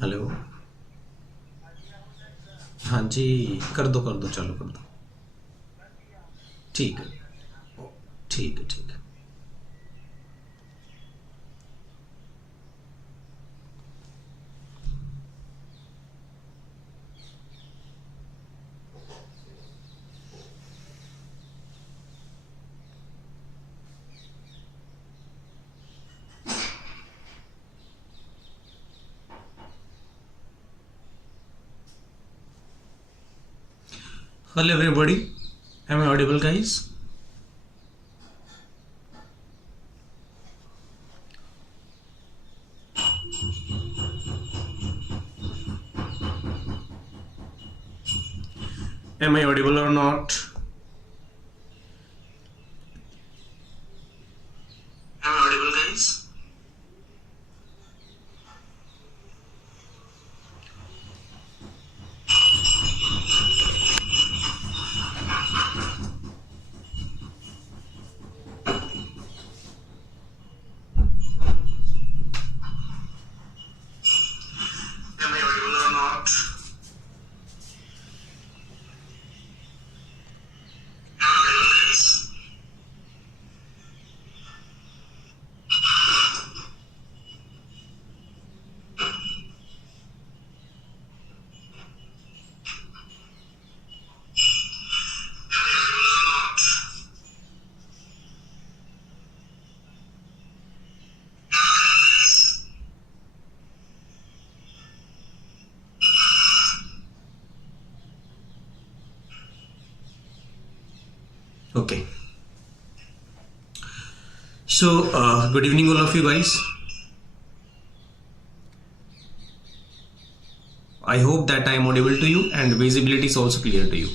Hello, हाँ जी, कर दो चालू कर दो। ठीक है, ठीक है, ठीक है। Hello everybody, am I audible guys? Am I audible or not? Am I audible guys? Am I audible or not? Am I audible guys? Am I audible or not? Okay. So, good evening all of you guys. I hope that I am audible to you and visibility is also clear to you.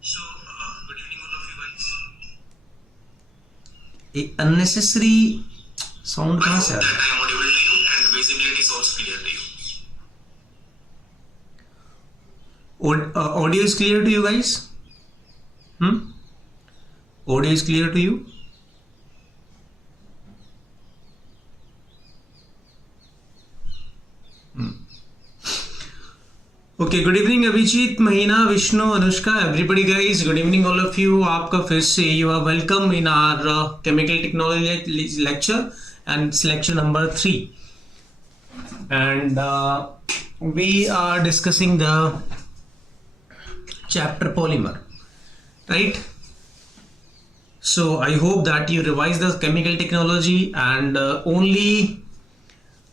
So, good evening all of you guys. A unnecessary sound कहाँ से आ रहा है? I am audible to you and visibility is also clear to you. Audio is clear to you guys? Audio is clear to you? Okay, good evening Abhijit, Mahina, Vishnu, Anushka, everybody guys, good evening all of you. आपका फिर से you are welcome in our chemical technology lecture and it's lecture number 3. And we are discussing the chapter polymer, right? So I hope that you revise the chemical technology and only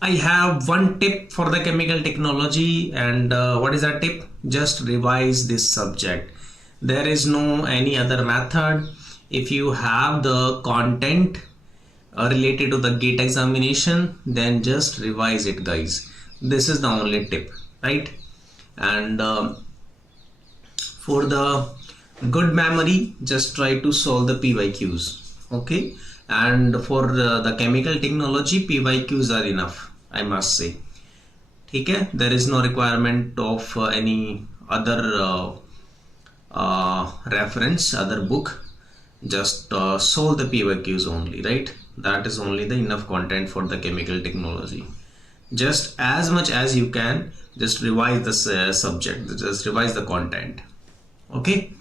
I have one tip for the chemical technology. And what is that tip? Just revise this subject. There is no any other method. If you have the content related to the gate examination, then just revise it guys. This is the only tip, right? And for the good memory, just try to solve the PYQs, okay? And for the chemical technology, PYQs are enough, I must say. Okay, there is no requirement of any other reference, other book. Just solve the PYQs only, right? That is only the enough content for the chemical technology. Just as much as you can, just revise the subject, just revise the content, okay?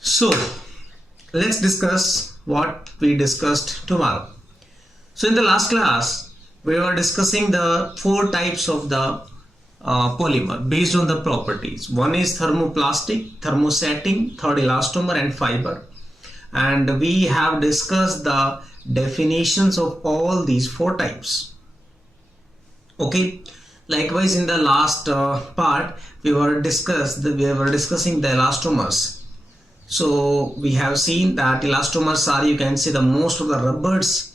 So let's discuss what we discussed tomorrow. So in the last class we were discussing the 4 types of the polymer based on the properties. One is thermoplastic, thermosetting, third elastomer and fiber. And we have discussed the definitions of all these 4 types, okay? Likewise in the last part we were discussing the elastomers. So we have seen that elastomers are, you can see the most of the rubbers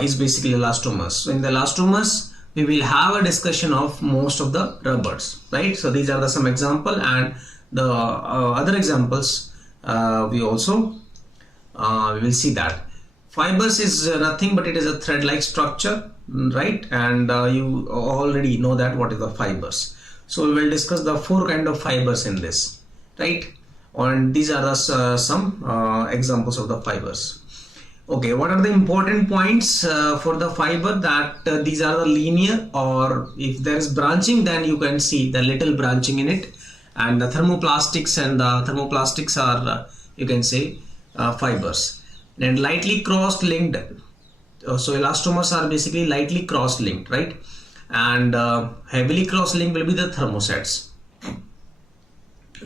is basically elastomers. So in the elastomers we will have a discussion of most of the rubbers, right? So these are the some example, and the other examples we also we will see that. Fibers is nothing but it is a thread like structure, right? And you already know that what is the fibers. So we will discuss the 4 kind of fibers in this, right? And these are the some examples of the fibers. Okay, what are the important points for the fiber? That these are the linear, or if there is branching, then you can see the little branching in it. And the thermoplastics are you can say fibers. And lightly cross-linked. So elastomers are basically lightly cross-linked, right? And heavily cross-linked will be the thermosets.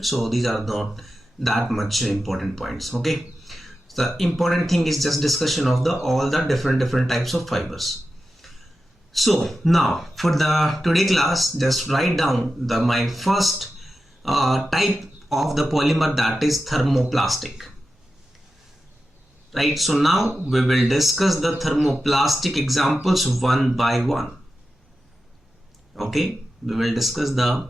So these are not that much important points. Okay. The important thing is just discussion of the all the different types of fibers. So now for the today class, just write down my first type of the polymer, that is thermoplastic, right? So now we will discuss the thermoplastic examples one by one. Okay, we will discuss the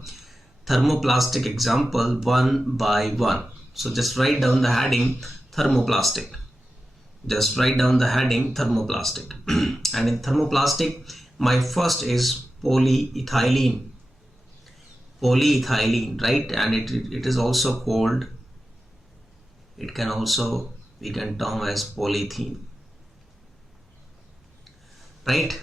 thermoplastic example one by one. So just write down the heading thermoplastic. Just write down the heading thermoplastic. And in thermoplastic, my first is polyethylene. Polyethylene, right? And it is also called, it can also, we can term as polyethylene, right?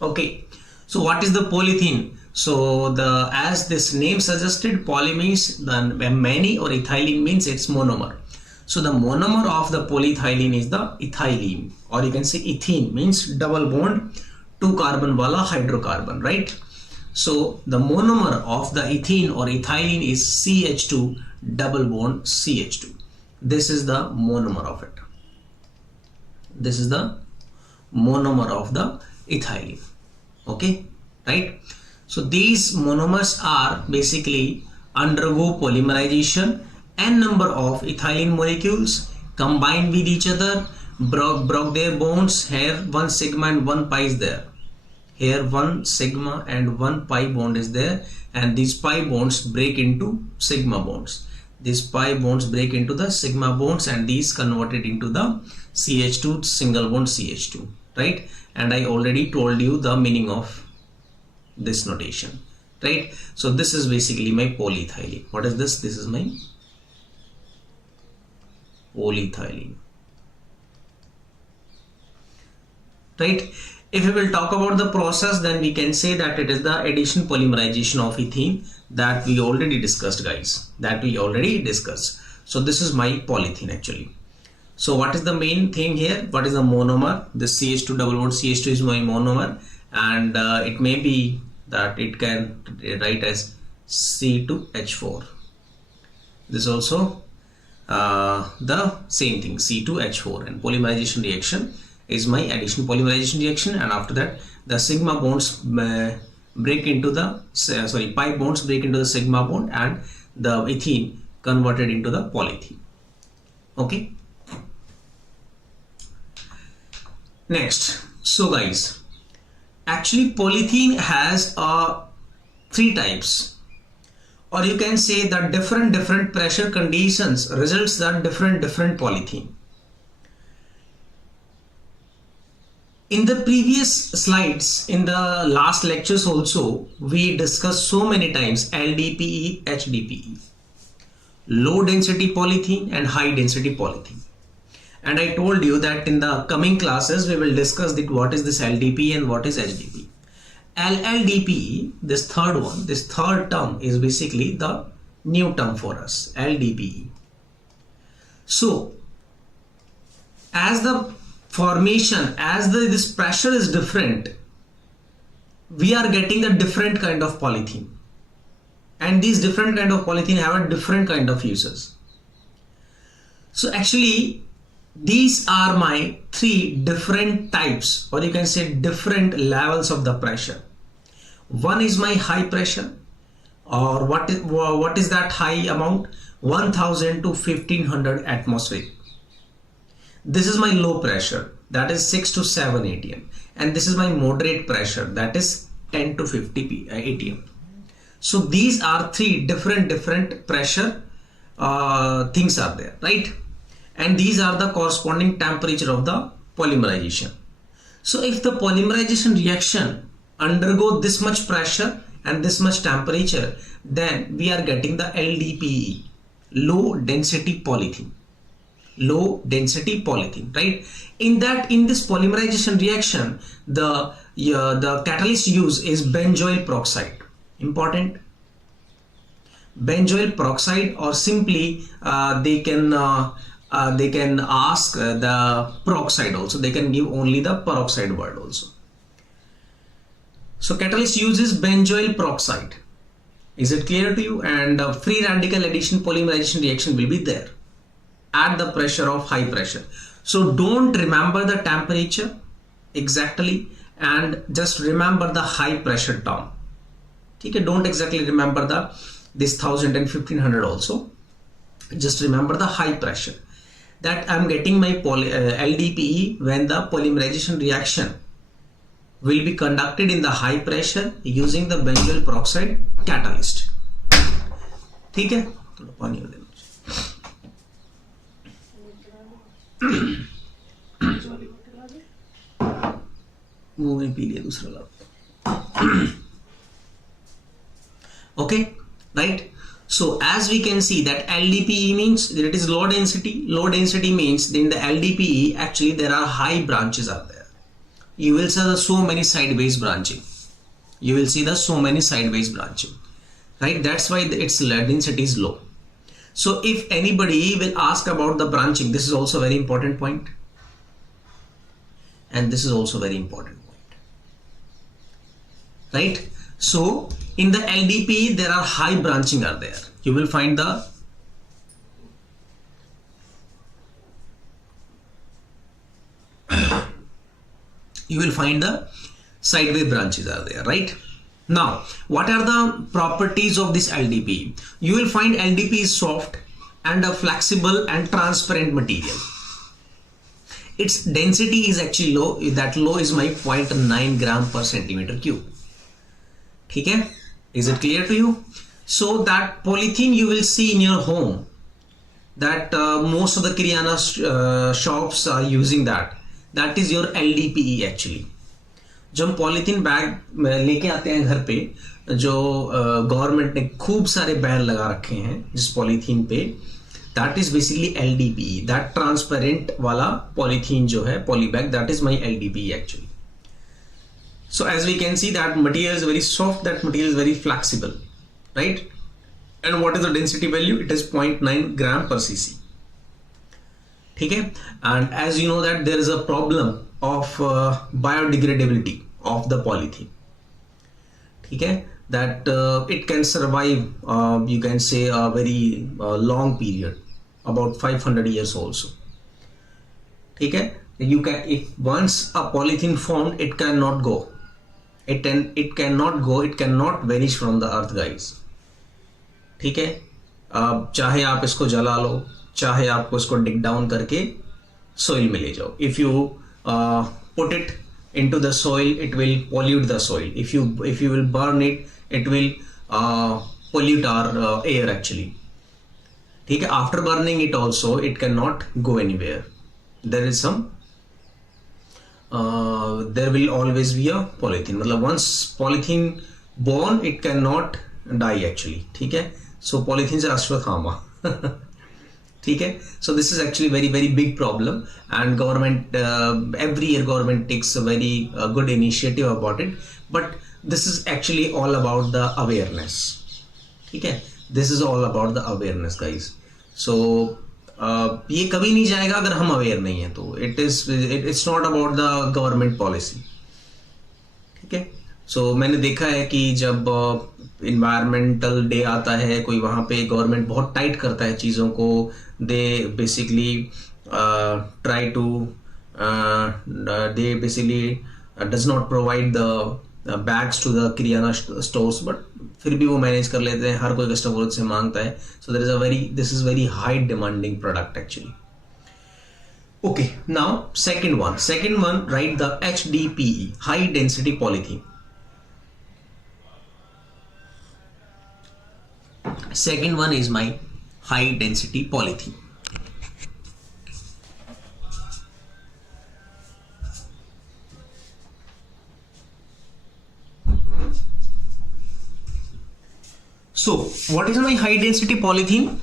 Okay, so what is the polyethylene? So the, as this name suggested, poly means the many, or ethylene means its monomer. So the monomer of the polyethylene is the ethylene, or you can say ethene means double bond 2 carbon wala hydrocarbon, right? So the monomer of the ethene or ethylene is CH2 double bond CH2. This is the monomer of it. This is the monomer of the ethylene. Okay, right? So these monomers are basically undergo polymerization. N number of ethylene molecules combined with each other, broke their bonds. Here 1 sigma and 1 pi is there. Here 1 sigma and 1 pi bond is there, and these pi bonds break into sigma bonds. These pi bonds break into the sigma bonds, and these converted into the CH2 single bond CH2, right? And I already told you the meaning of this notation, right? So this is basically my polyethylene. What is this? This is my polyethylene, right? If we will talk about the process, then we can say that it is the addition polymerization of ethene that we already discussed, guys, that we already discussed. So this is my polyethylene actually. So what is the main thing here? What is the monomer? This CH2 double bond CH2 is my monomer, and it may be that it can write as C2H4. This also the same thing, C2H4, and polymerization reaction is my addition polymerization reaction. And after that, the sigma bonds break into the pi bonds break into the sigma bond, and the ethene converted into the polyethylene. Okay, next. So guys, actually polyethylene has 3 types, or you can say that different pressure conditions results that different polyethylene. In the previous slides, in the last lectures also, we discussed so many times LDPE, HDPE, low density polyethylene and high density polyethylene. And I told you that in the coming classes we will discuss that what is this LDPE and what is HDPE. LDPE, this third one, this third term is basically the new term for us, LDPE. So as the formation, as this pressure is different, we are getting a different kind of polyethylene, and these different kind of polyethylene have a different kind of uses. So actually these are my 3 different types, or you can say different levels of the pressure. One is my high pressure, or what is that high amount? 1000 to 1500 atmosphere. This is my low pressure, that is 6 to 7 atm, and this is my moderate pressure, that is 10 to 50 atm. So these are 3 different pressure things are there, right? And these are the corresponding temperature of the polymerization. So if the polymerization reaction undergo this much pressure and this much temperature, then we are getting the LDPE, low density polythene. Low density polythene, right? In this polymerization reaction, the catalyst used is benzoyl peroxide. Important. Benzoyl peroxide, or simply they can ask the peroxide also. They can give only the peroxide word also. So catalyst uses benzoyl peroxide. Is it clear to you? And free radical addition polymerization reaction will be there at the pressure of high pressure. So don't remember the temperature exactly, and just remember the high pressure term. Okay, don't exactly remember this 1000 and 1500 also. Just remember the high pressure, that I'm getting my LDPE when the polymerization reaction will be conducted in the high pressure using the benzoyl peroxide catalyst. ठीक है, थोड़ा पानी और देना। वो मैं P लिया दूसरा लाभ। Okay, right? So as we can see that LDPE means that it is low density. Low density means in the LDPE actually there are high branches are there. You will see the so many sideways branching. You will see the so many sideways branching, right? That's why its density is low. So if anybody will ask about the branching, this is also a very important point, and this is also very important point, right? So in the LDPE there are high branching are there. You will find the sideways branches are there, right? Now what are the properties of this LDPE? You will find LDPE is soft and a flexible and transparent material. Its density is actually low. That low is my 0.9 gram per centimeter cube. Okay, is it clear to you? So that polythene you will see in your home, that most of the Kirana shops are using that is your LDPE actually. जो हम polythene bag लेके आते हैं घर पे, जो government ने खूब सारे बैन लगा रखे हैं जिस पॉलीथीन पे, that is basically LDPE, that transparent वाला पॉलीथीन जो है poly bag, that is my LDPE actually. So as we can see that material is very soft, that material is very flexible, right? And what is the density value? It is 0.9 gram per cc. Okay, and as you know that there is a problem of biodegradability of the polythene. Okay, that it can survive you can say a very long period, about 500 years also. Okay, you can, if once a polythene formed, it cannot go. It cannot vanish from the earth, guys. ठीक है, चाहे आप इसको जला लो, चाहे आपको इसको डिग down करके सोइल में ले जाओ. If you put it into the soil, it will pollute the soil. If you will burn it, it will pollute our air actually. ठीक है, after burning it also, it cannot go anywhere. There is some there will always be a polythene. मतलब once polythene born, it cannot die actually. ठीक है, so polythene से अश्वत्थामा. ठीक है, so this is actually very very big problem, and government every year government takes a very good initiative about it, but this is actually all about the awareness. ठीक है, this is all about the awareness, guys. So ये कभी नहीं जाएगा अगर हम aware नहीं है तो. It's not about the government policy. ठीक है, so मैंने देखा है कि जब इन्वायरमेंटल डे आता है कोई, वहाँ पे गवर्नमेंट बहुत टाइट करता है चीज़ों को. They basically try to they basically does not provide the bags to the kirana stores, but फिर भी वो मैनेज कर लेते हैं. हर कोई कस्टमर से मांगता है. So this is very high demanding product actually. Okay, now second one, write the HDPE, high density polythene. Second one is my high density polythene. So what is my high density polythene?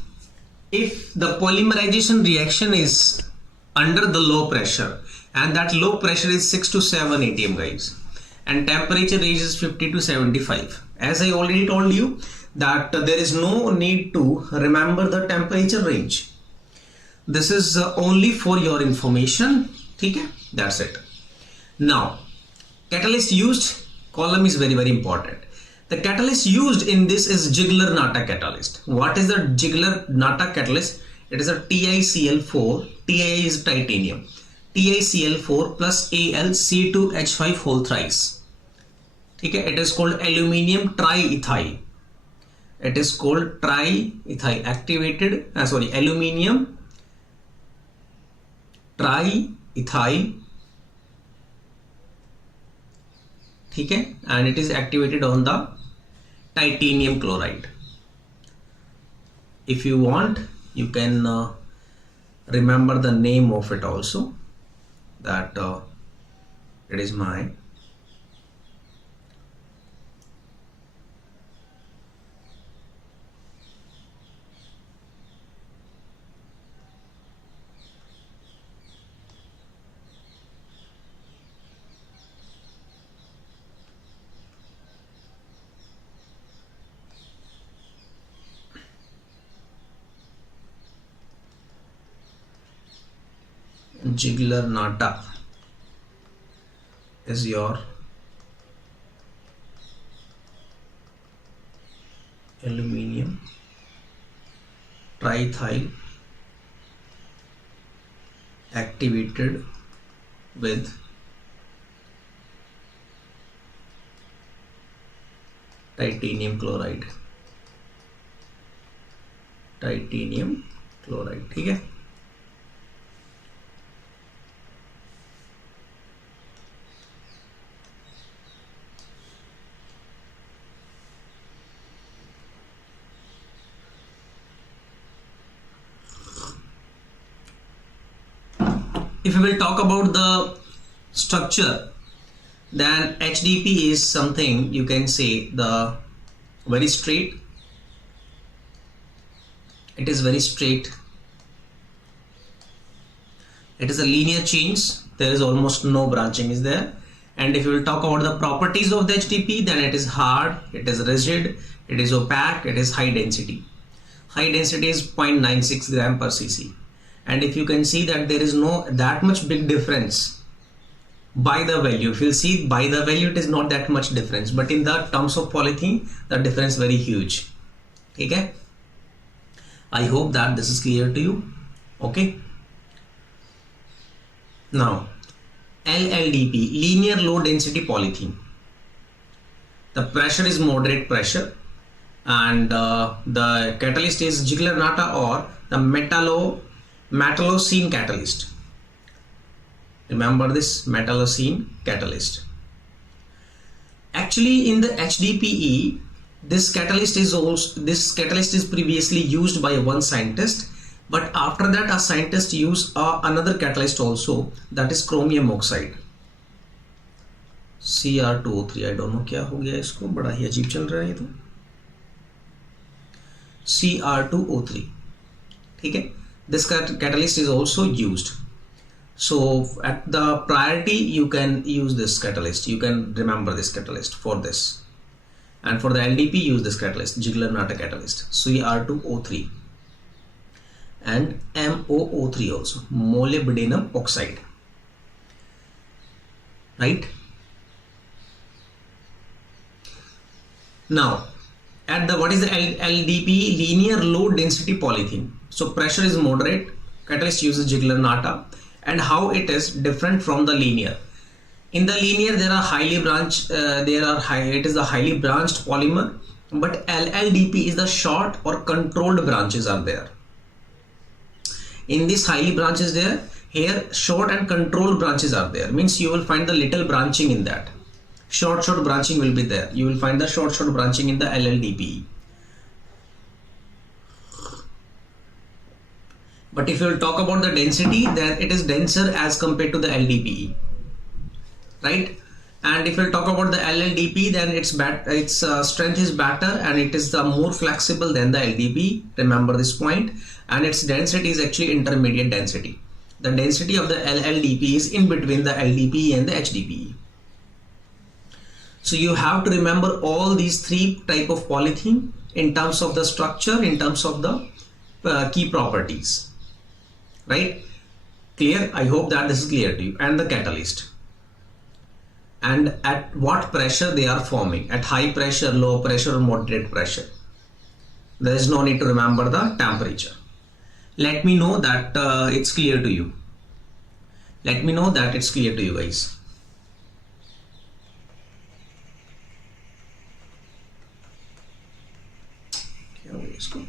If the polymerization reaction is under the low pressure, and that low pressure is 6 to 7 atm guys, and temperature range is 50 to 75, as I already told you that there is no need to remember the temperature range. This is only for your information. Okay, that's it. Now catalyst used, column is very important. The catalyst used in this is Ziegler-Natta catalyst. What is the Ziegler-Natta catalyst? It is a TiCl4, Ti is titanium, TiCl4 plus Al C2H5 whole thrice. Okay, it is called aluminium triethyl. It is called triethyl activated, aluminium triethyl. Okay, and it is activated on the titanium chloride. If you want, you can remember the name of it also, that it is my Ziegler-Natta is your aluminium triethyl activated with titanium chloride. ठीक है. If we will talk about the structure, then HDP is something you can say the very straight. It is very straight. It is a linear change. There is almost no branching is there. And if you will talk about the properties of the HDP, then it is hard, it is rigid, it is opaque, it is high density. High density is 0.96 gram per cc. And if you can see that there is no that much big difference by the value. If you see by the value, it is not that much difference, but in the terms of polythene, the difference very huge. Okay, I hope that this is clear to you. Okay, now LLDP, linear low density polythene. The pressure is moderate pressure, and the catalyst is Ziegler-Natta or the metallocene catalyst. Remember this, metallocene catalyst. Actually, in the HDPE, this catalyst is previously used by one scientist, but after that a scientist used another catalyst also, that is chromium oxide, Cr2O3. I don't know क्या हो गया इसको, बड़ा ही अजीब चल रहा है ये तो. Cr2O3. ठीक है, this catalyst is also used. So at the priority you can use this catalyst, you can remember this catalyst for this, and for the LDP use this catalyst, Ziegler-Natta catalyst, Cr2O3 and MoO3 also, molybdenum oxide, right? Now at the what is the LDP, linear low density polythene. So pressure is moderate, catalyst uses Ziegler-Natta. And how it is different from the linear. In the linear there are highly branched, it is a highly branched polymer, but LLDP is the short or controlled branches are there. In this highly branches there, here short and controlled branches are there, means you will find the little branching in that. Short branching will be there. You will find the short branching in the LLDP. But if you will talk about the density, then it is denser as compared to the LDPE, right? And if we'll talk about the LLDP, then its strength is better and it is the more flexible than the LDP. Remember this point. And its density is actually intermediate density. The density of the LLDP is in between the LDPE and the HDPE. So you have to remember all these three type of polythene in terms of the structure, in terms of the key properties, right? Clear? I hope that this is clear to you. And the catalyst, and at what pressure they are forming, at high pressure, low pressure, or moderate pressure. There is no need to remember the temperature. Let me know that it's clear to you. Let me know that it's clear to you guys. Okay, let's go.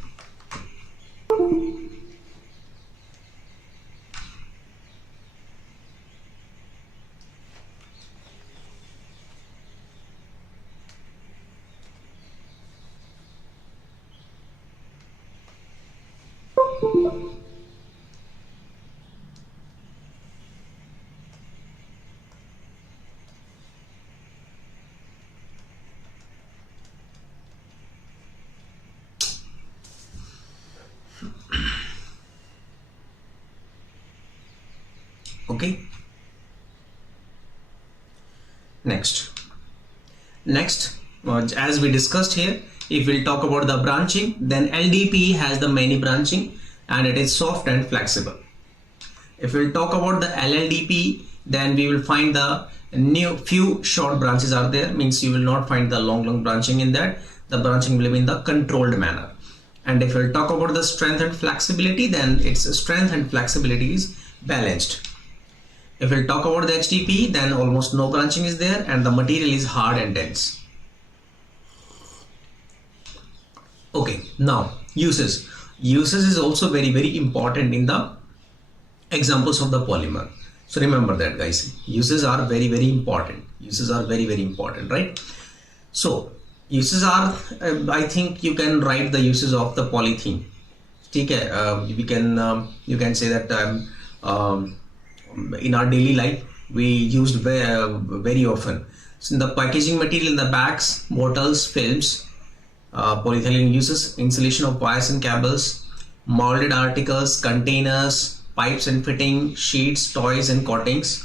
Okay. Next, as we discussed here, if we'll talk about the branching, then LDPE has the many branching and it is soft and flexible. If we'll talk about the LLDPE, then we will find the few short branches are there, means you will not find the long branching in that. The branching will be in the controlled manner. And if we'll talk about the strength and flexibility, then its strength and flexibility is balanced. If we'll talk about the HDPE, then almost no branching is there and the material is hard and dense. Okay, now uses. Uses is also very important in the examples of the polymer. So remember that, guys. Uses are very important. Uses are very important, right? So uses are, I think you can write the uses of the polythene. Okay, you can say that in our daily life we used very often. So in the packaging material, in the bags, bottles, films, polyethylene uses, insulation of wires and cables, molded articles, containers, pipes and fitting, sheets, toys and coatings.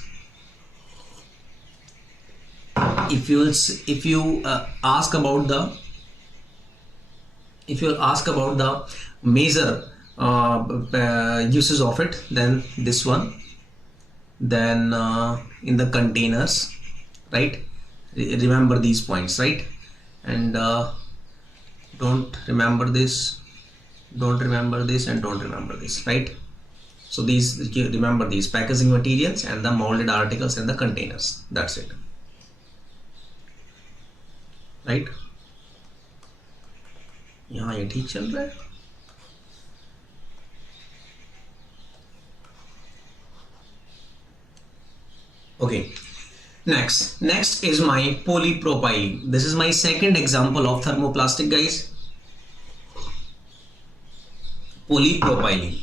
If you ask about the major uses of it, then this one. Then in the containers, right? Remember these points, right? And don't remember this, and don't remember this, right? So these, remember these packaging materials and the molded articles and the containers. That's it, right? यहाँ ये ठीक चल रहा है. Okay, next is my polypropylene. This is my second example of thermoplastic, guys. Polypropylene.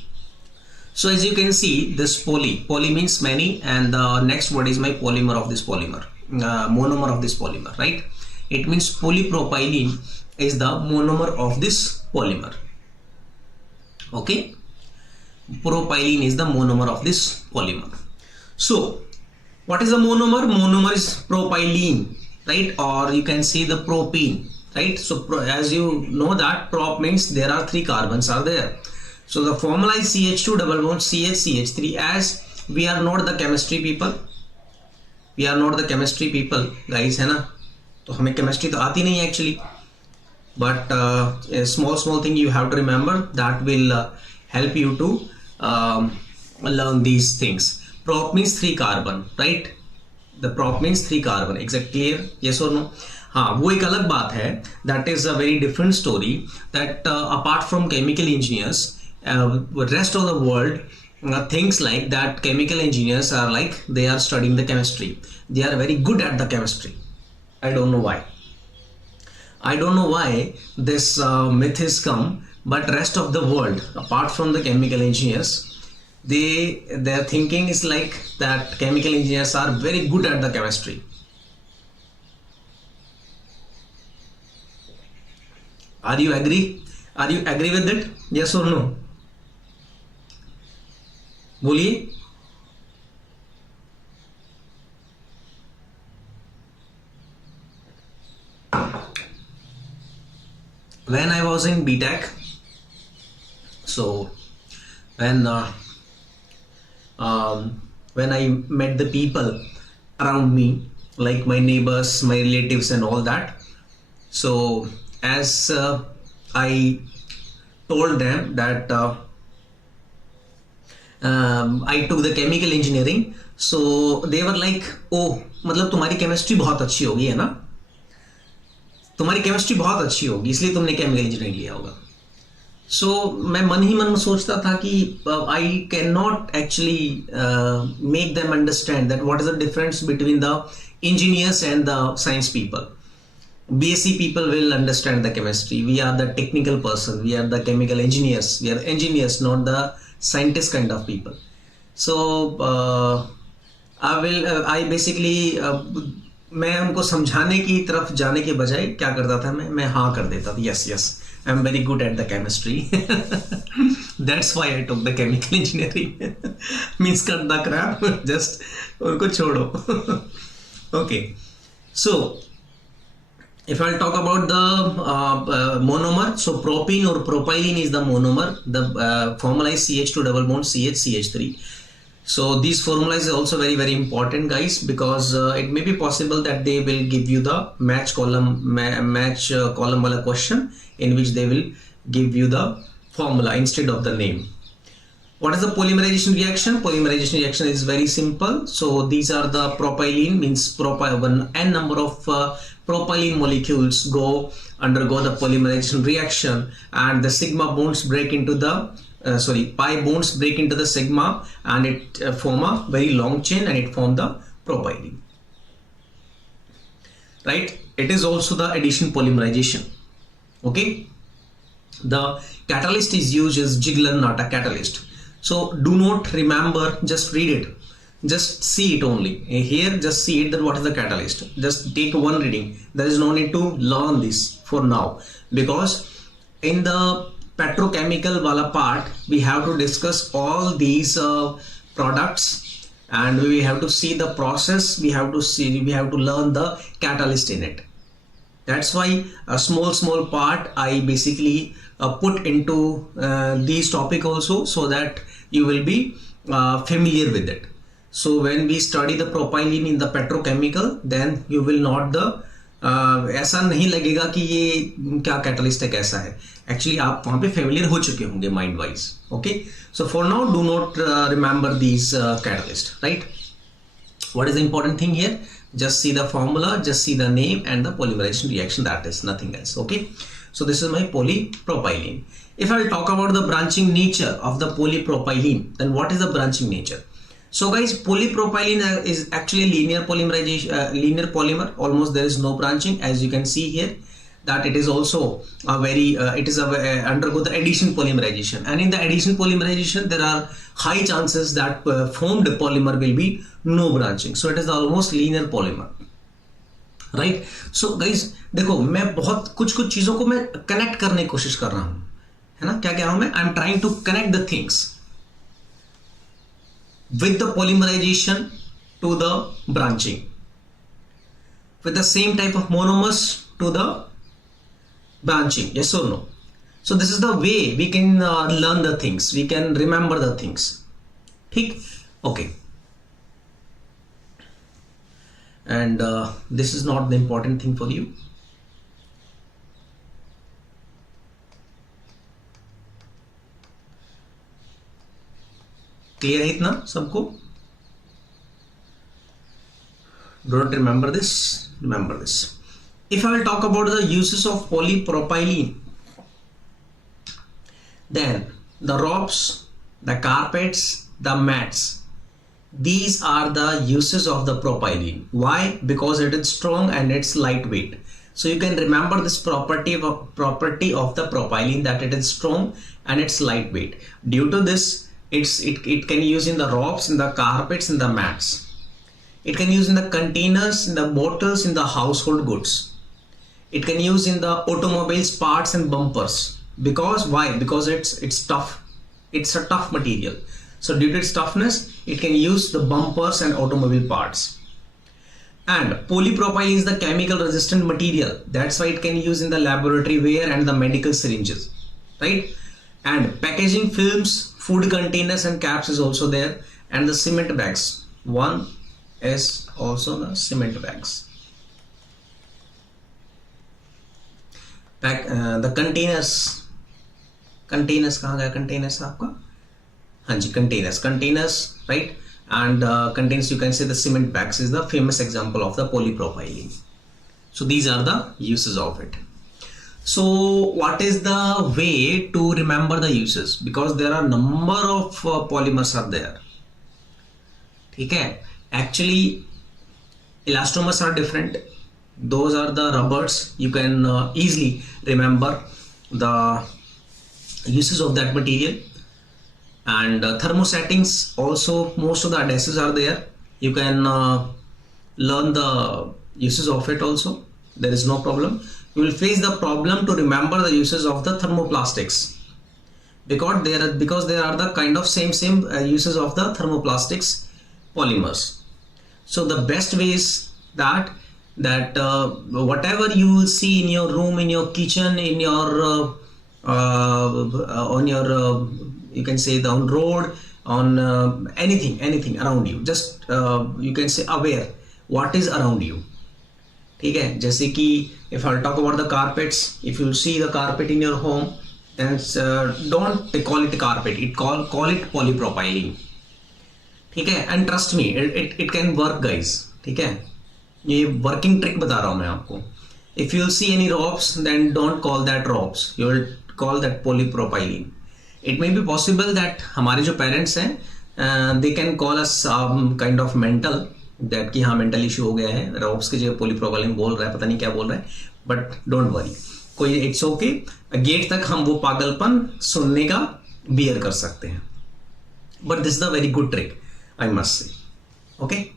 So as you can see, this poly means many, and the next word is my polymer of this polymer, monomer of this polymer, right? It means polypropylene is the monomer of this polymer. Okay, propylene is the monomer of this polymer. So what is the monomer? Monomer is propylene, right? Or you can say the propene, right? So as you know that prop means there are 3 carbons are there. So the formula is CH2 double bond CH3. As we are not the chemistry people, guys, है ना? तो हमें chemistry तो आती नहीं actually, but a small thing you have to remember that will help you to learn these things. Prop means 3 carbon, right? The prop means 3 carbon. Exact clear? Yes or no? हाँ, वो एक अलग बात है. That is a very different story. That apart from chemical engineers, rest of the world thinks like that chemical engineers are like they are studying the chemistry. They are very good at the chemistry. I don't know why. I don't know why this myth has come, but rest of the world, apart from the chemical engineers, their thinking is like that chemical engineers are very good at the chemistry. Are you agree? Are you agree with it? Yes or no? बोलिए. When I was in BTech, so when I met the people around me, like my neighbors, my relatives, and all that. So as I told them that I took the chemical engineering, so they were like, "Oh, मतलब तुम्हारी chemistry बहुत अच्छी होगी है ना? तुम्हारी chemistry बहुत अच्छी होगी, इसलिए तुमने chemical engineering लिया होगा." So मैं मन ही मन सोचता था कि I cannot actually make them understand that what is the difference between the engineers and the science people. BSc people will understand the chemistry. We are the technical person. We are the chemical engineers. We are engineers, not the scientist kind of people. So I basically मैं उनको समझाने की तरफ जाने के बजाय क्या करता था, मैं हाँ कर देता था. Yes, I am very good at the chemistry. That's why I took the chemical engineering. Means cut the crap. Just उनको छोड़ो. Okay. So if I'll talk about the monomer, so propene or propylene is the monomer. The formula is CH2 double bond CH3. So these formulas is also very, very important, guys, because it may be possible that they will give you the match column wala question in which they will give you the formula instead of the name. What is the polymerization reaction? Polymerization reaction is very simple. So these are the propylene, means propyl, n number of propylene molecules undergo the polymerization reaction, and the sigma bonds break into the pi bonds break into the sigma, and it form a very long chain, and it form the propylene. Right? It is also the addition polymerization. Okay. The catalyst is used as Ziegler-Natta catalyst. So do not remember, just read it, just see it only. Here just see it, that what is the catalyst. Just take one reading. There is no need to learn this for now, because in the petrochemical wala part we have to discuss all these products, and we have to see the process, we have to learn the catalyst in it. That's why a small part I basically put into these topic also, so that you will be familiar with it. So when we study the propylene in the petrochemical, then you will not ऐसा नहीं लगेगा कि ये क्या catalyst है, कैसा है. Actually आप वहां पे फेमिलियर हो चुके होंगे mind wise. Okay, so for now do not remember these catalyst. Right? What is the important thing here? Just see the formula, just see the name and the polymerization reaction. That is nothing else. Okay. So this is my polypropylene. If I will talk about the branching nature of the polypropylene, then what is the branching nature? So guys, polypropylene is actually linear polymerization, linear polymer. Almost there is no branching, as you can see here. That it is also a very undergo the addition polymerization, and in the addition polymerization there are high chances that formed polymer will be no branching. So it is almost linear polymer. Right? So guys देखो, मैं बहुत कुछ चीजों को मैं connect करने की कोशिश कर रहा हूं, है ना? क्या कह रहा हूं मैं? I am trying to connect the things with the polymerization to the branching, with the same type of monomers to the branching. Yes or no? So this is the way we can learn the things, we can remember the things. ठीक? Okay. And this is not the important thing for you. Clear है इतना सबको? Don't remember this? Remember this. If I will talk about the uses of polypropylene, then the ropes, the carpets, the mats, these are the uses of the propylene. Why? Because it is strong and it's lightweight. So you can remember this property of the propylene, that it is strong and it's lightweight. Due to this, it can use in the ropes, in the carpets, in the mats. It can use in the containers, in the bottles, in the household goods. It can use in the automobiles parts and bumpers. Because why? Because it's tough. It's a tough material. So due to its toughness, it can use the bumpers and automobile parts. And polypropylene is the chemical resistant material. That's why it can use in the laboratory wear and the medical syringes, right? And packaging films, food containers and caps is also there. And the cement bags. One is also the cement bags. The containers. Containers कहाँ गया? Containers आपका? हाँ जी, containers, right? And contains, you can say the cement bags is the famous example of the polypropylene. So these are the uses of it. So what is the way to remember the uses? Because there are number of polymers are there. Okay, actually elastomers are different. Those are the rubbers. You can easily remember the uses of that material. And thermosettings also, most of the adhesives are there. You can learn the uses of it also. There is no problem. You will face the problem to remember the uses of the thermoplastics, because there are the kind of same uses of the thermoplastics polymers. So the best way is that whatever you will see in your room, in your kitchen, in your on your you can say the on road, on anything around you, just you can say aware what is around you. ठीक है, जैसे कि if I'll talk about the carpets, if you see the carpet in your home, then don't call it carpet, call it polypropylene. ठीक है, and trust me, it can work guys. ठीक है, ये working trick बता रहा हूँ मैं आपको. If you see any ropes, then don't call that ropes, you will call that polypropylene. It may be possible that हमारे जो parents हैं they can call us kind of mental, that कि हाँ mental issue हो गया है, ropes के जगह polypropylene बोल रहा है, पता नहीं क्या बोल रहा है, but don't worry, कोई it's okay, गेट तक हम वो पागलपन सुनने का bear कर सकते हैं. But this is a very good trick, I must say. Okay,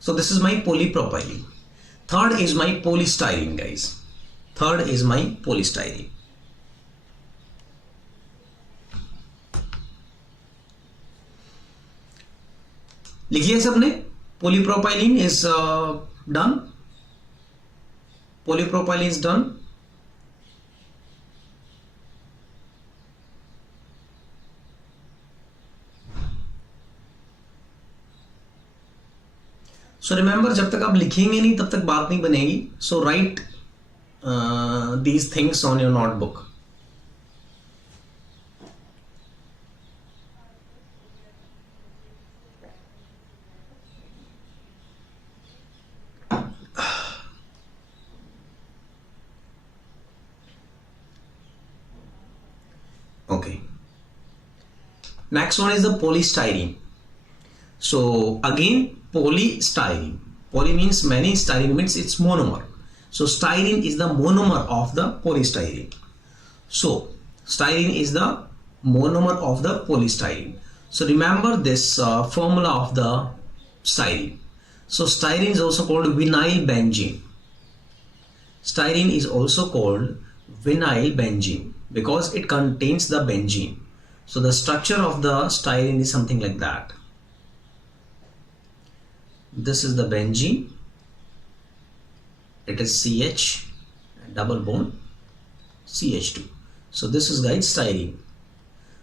so this is my polypropylene. Third is my polystyrene guys. Third is my polystyrene. लिखिए सबने, polypropylene is done. Polypropylene is done. So remember, जब तक आप लिखेंगे नहीं तब तक बात नहीं बनेगी. So write these things on your notebook. Okay. Next one is the polystyrene. So again, polystyrene. Poly means many, styrene means it's monomer. So styrene is the monomer of the polystyrene. So styrene is the monomer of the polystyrene. So remember this formula of the styrene. So styrene is also called vinyl benzene. Styrene is also called vinyl benzene because it contains the benzene. So the structure of the styrene is something like that. This is the benzene. It is CH, double bond, CH2. So this is guys styrene.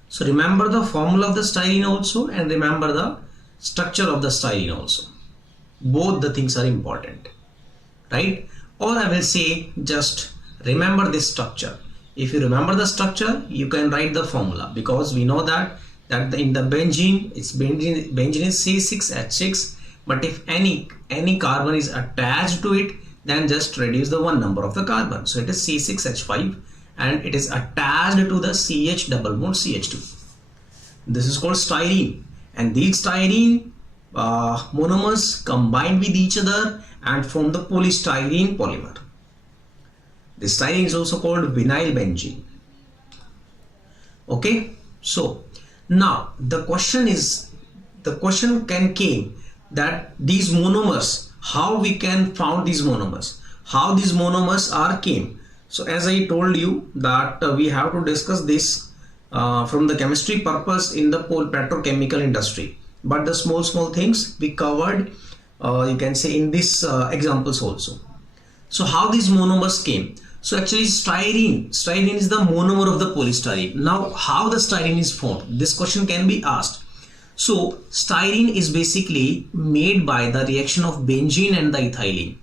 So remember the formula of the styrene also, and remember the structure of the styrene also. Both the things are important, right? Or I will say just remember this structure. If you remember the structure, you can write the formula, because we know that in the benzene, benzene is C6H6. But if any carbon is attached to it, then just reduce the one number of the carbon. So it is C6H5 and it is attached to the CH double bond CH2. This is called styrene, and these styrene monomers combine with each other and form the polystyrene polymer. This styrene is also called vinyl benzene. Okay, so now the question came that these monomers, how we can found these monomers. how these monomers are came. So as I told you that we have to discuss this from the chemistry purpose in the petrochemical industry, but the small things we covered you can say in this examples also. So how these monomers came? So actually styrene is the monomer of the polystyrene. Now how the styrene is formed? This question can be asked. So styrene is basically made by the reaction of benzene and the ethylene.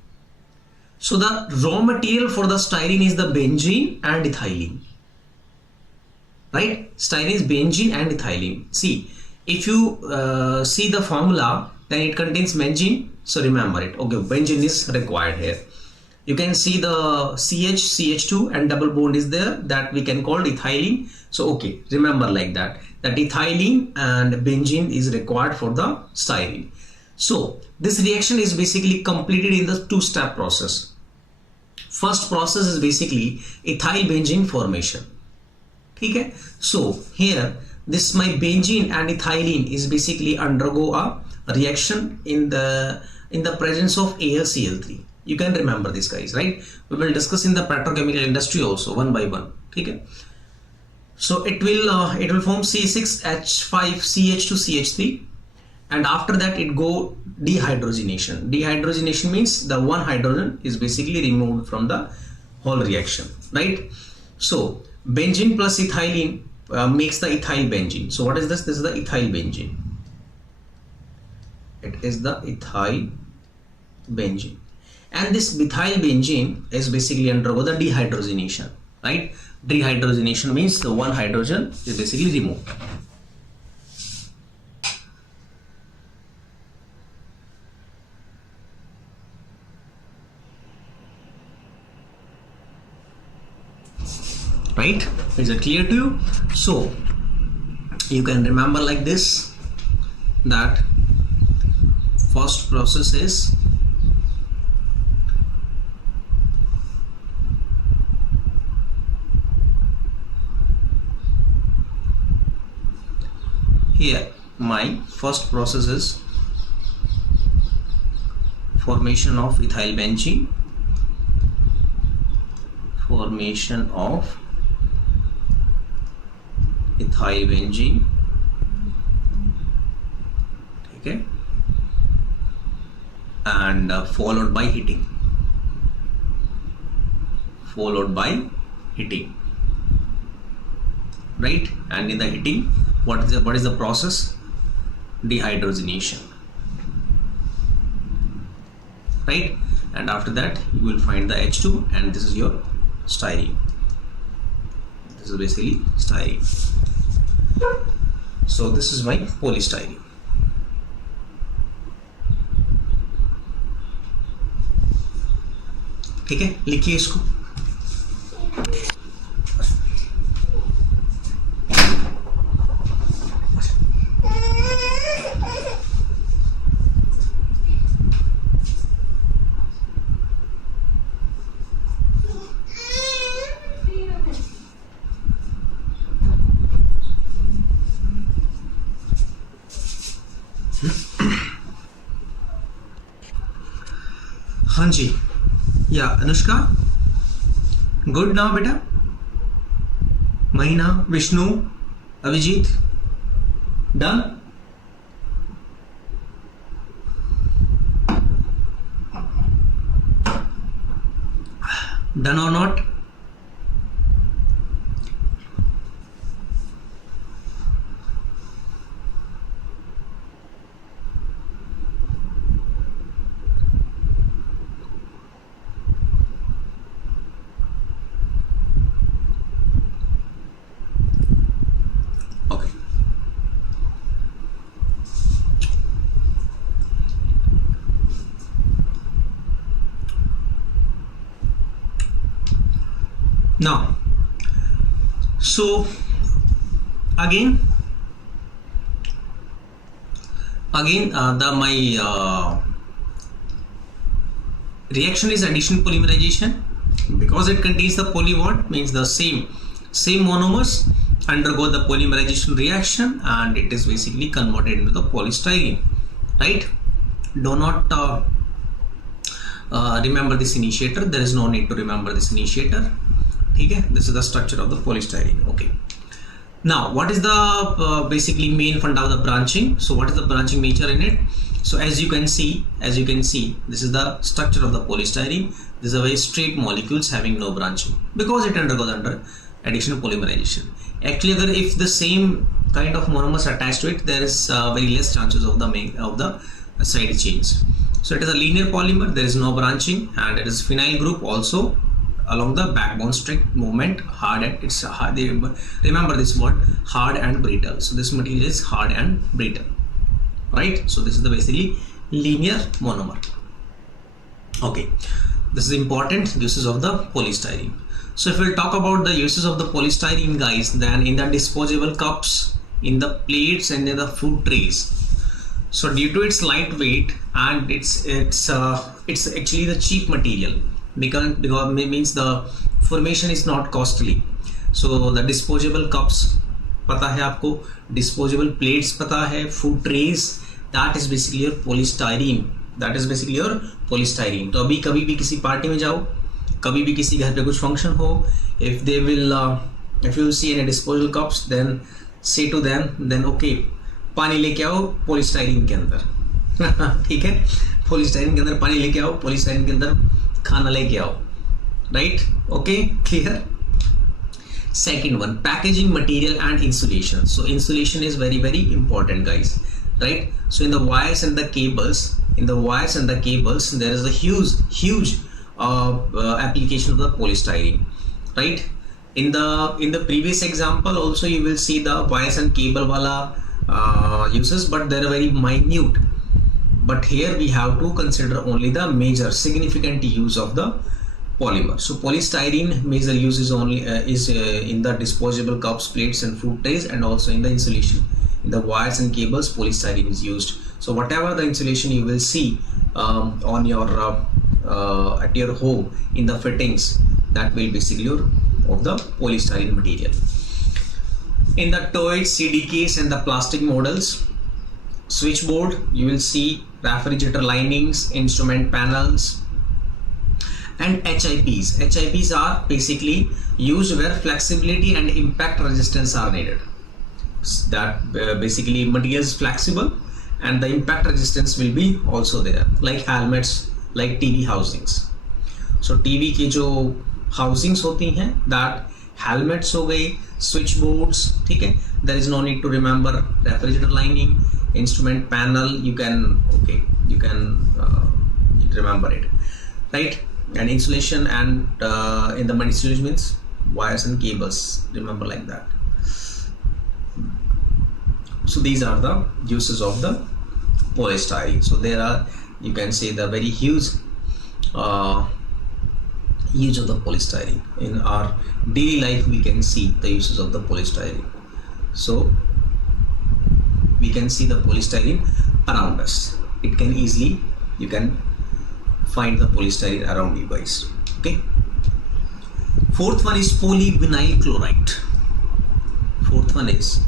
So the raw material for the styrene is the benzene and ethylene, right? Styrene is benzene and ethylene. See, if you see the formula, then it contains benzene. So remember it. Okay, benzene is required here. You can see the CH2 and double bond is there, that we can call ethylene. So okay, remember like that ethylene and benzene is required for the styrene. So this reaction is basically completed in the two-step process. First process is basically ethyl benzene formation. Okay, so here this my benzene and ethylene is basically undergo a reaction in the presence of AlCl3. You can remember this, guys, right? We will discuss in the petrochemical industry also one by one. Okay, so it will form C6H5CH2CH3, and after that it go dehydrogenation. Dehydrogenation means the one hydrogen is basically removed from the whole reaction, right? So benzene plus ethylene makes the ethyl benzene. So what is this? This is the ethyl benzene. It is the ethyl benzene, and this methyl benzene is basically undergo the dehydrogenation, right? Dehydrogenation means the one hydrogen is basically removed. Right? Is it clear to you? So you can remember like this, that first process is here. My first process is formation of ethyl benzene, formation of ethyl benzene, okay, and followed by heating, right? And in the heating, what is the process? Dehydrogenation, right? And after that you will find the H2, and this is your styrene. This is basically styrene. So this is my polystyrene. ठीक है, लिखिए इसको. हाँ जी, या Anushka, good now बेटा. महीना, Vishnu, Abhijit, done. Done or not? Now, so again my reaction is addition polymerization, because it contains the poly what means the same monomers undergo the polymerization reaction, and it is basically converted into the polystyrene, right? Do not remember this initiator. There is no need to remember this initiator. Okay, this is the structure of the polystyrene. Okay, now what is the basically main funda of the branching? So what is the branching nature in it? So as you can see, this is the structure of the polystyrene. These are very straight molecules having no branching because it undergoes under additional polymerization. Actually, if the same kind of monomers attached to it, there is very less chances of the side chains. So it is a linear polymer. There is no branching, and it is phenyl group also along the backbone strict movement, hard and it's hard. Remember this word, hard and brittle. So this material is hard and brittle, right? So this is the basically linear monomer. Okay, this is important uses of the polystyrene. So if we'll talk about the uses of the polystyrene, guys, then in the disposable cups, in the plates, and in the food trays. So due to its lightweight and it's actually the cheap material, because means the formation is not costly. So the disposable cups पता है आपको, disposable plates पता है, food trays, that is basically your polystyrene. That is basically your polystyrene. तो अभी कभी भी किसी पार्टी में जाओ, कभी भी किसी घर पे कुछ फंक्शन हो, if they will if you see any disposable cups, then say to them, then okay, पानी लेके आओ polystyrene के अंदर. ठीक है, polystyrene के अंदर पानी लेके आओ, polystyrene के अंदर खाना लेके आओ, right? Okay, clear? Second one, packaging material and insulation. So insulation is very, very important, guys, right? So in the wires and the cables, there is a huge application of the polystyrene, right? In the previous example also you will see the wires and cable wala uses, but they are very minute. But here we have to consider only the major significant use of the polymer. So polystyrene major use is only in the disposable cups, plates and food trays, and also in the insulation. In the wires and cables, polystyrene is used. So whatever the insulation you will see on your at your home in the fittings, that will basically of the polystyrene material. In the toys, CD case and the plastic models, switchboard, you will see refrigerator linings, instrument panels, and HIPs. HIPs are basically used where flexibility and impact resistance are needed. That basically material is flexible and the impact resistance will be also there, like helmets, like TV housings. So TV की जो housings होती हैं, that helmets हो गई, switchboards, ठीक है, there is no need to remember refrigerator lining, instrument panel, you can remember it, right? And insulation and in the insulation means wires and cables, remember like that. So these are the uses of the polystyrene. So there are, you can say, the very huge use of the polystyrene. In our daily life we can see the uses of the polystyrene. So we can see the polystyrene around us. It can easily, you can find the polystyrene around you, guys. Okay. Fourth one is polyvinyl chloride. Fourth one is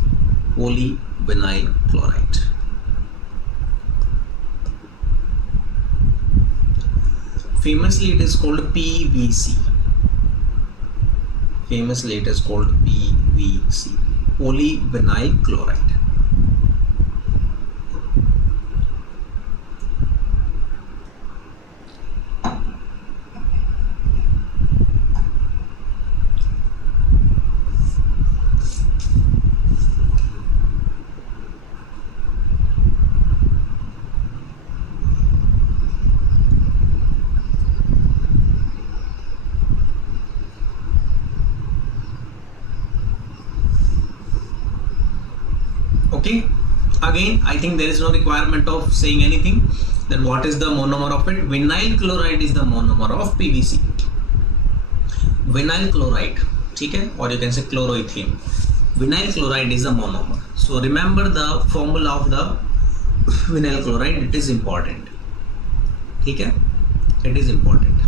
polyvinyl chloride. Famously it is called PVC. Famously it is called PVC, polyvinyl chloride. Okay, again I think there is no requirement of saying anything. Then what is the monomer of it? Vinyl chloride is the monomer of PVC. Vinyl chloride, okay, or you can say chloroethane. Vinyl chloride is the monomer. So remember the formula of the vinyl chloride. It is important. Okay, it is important.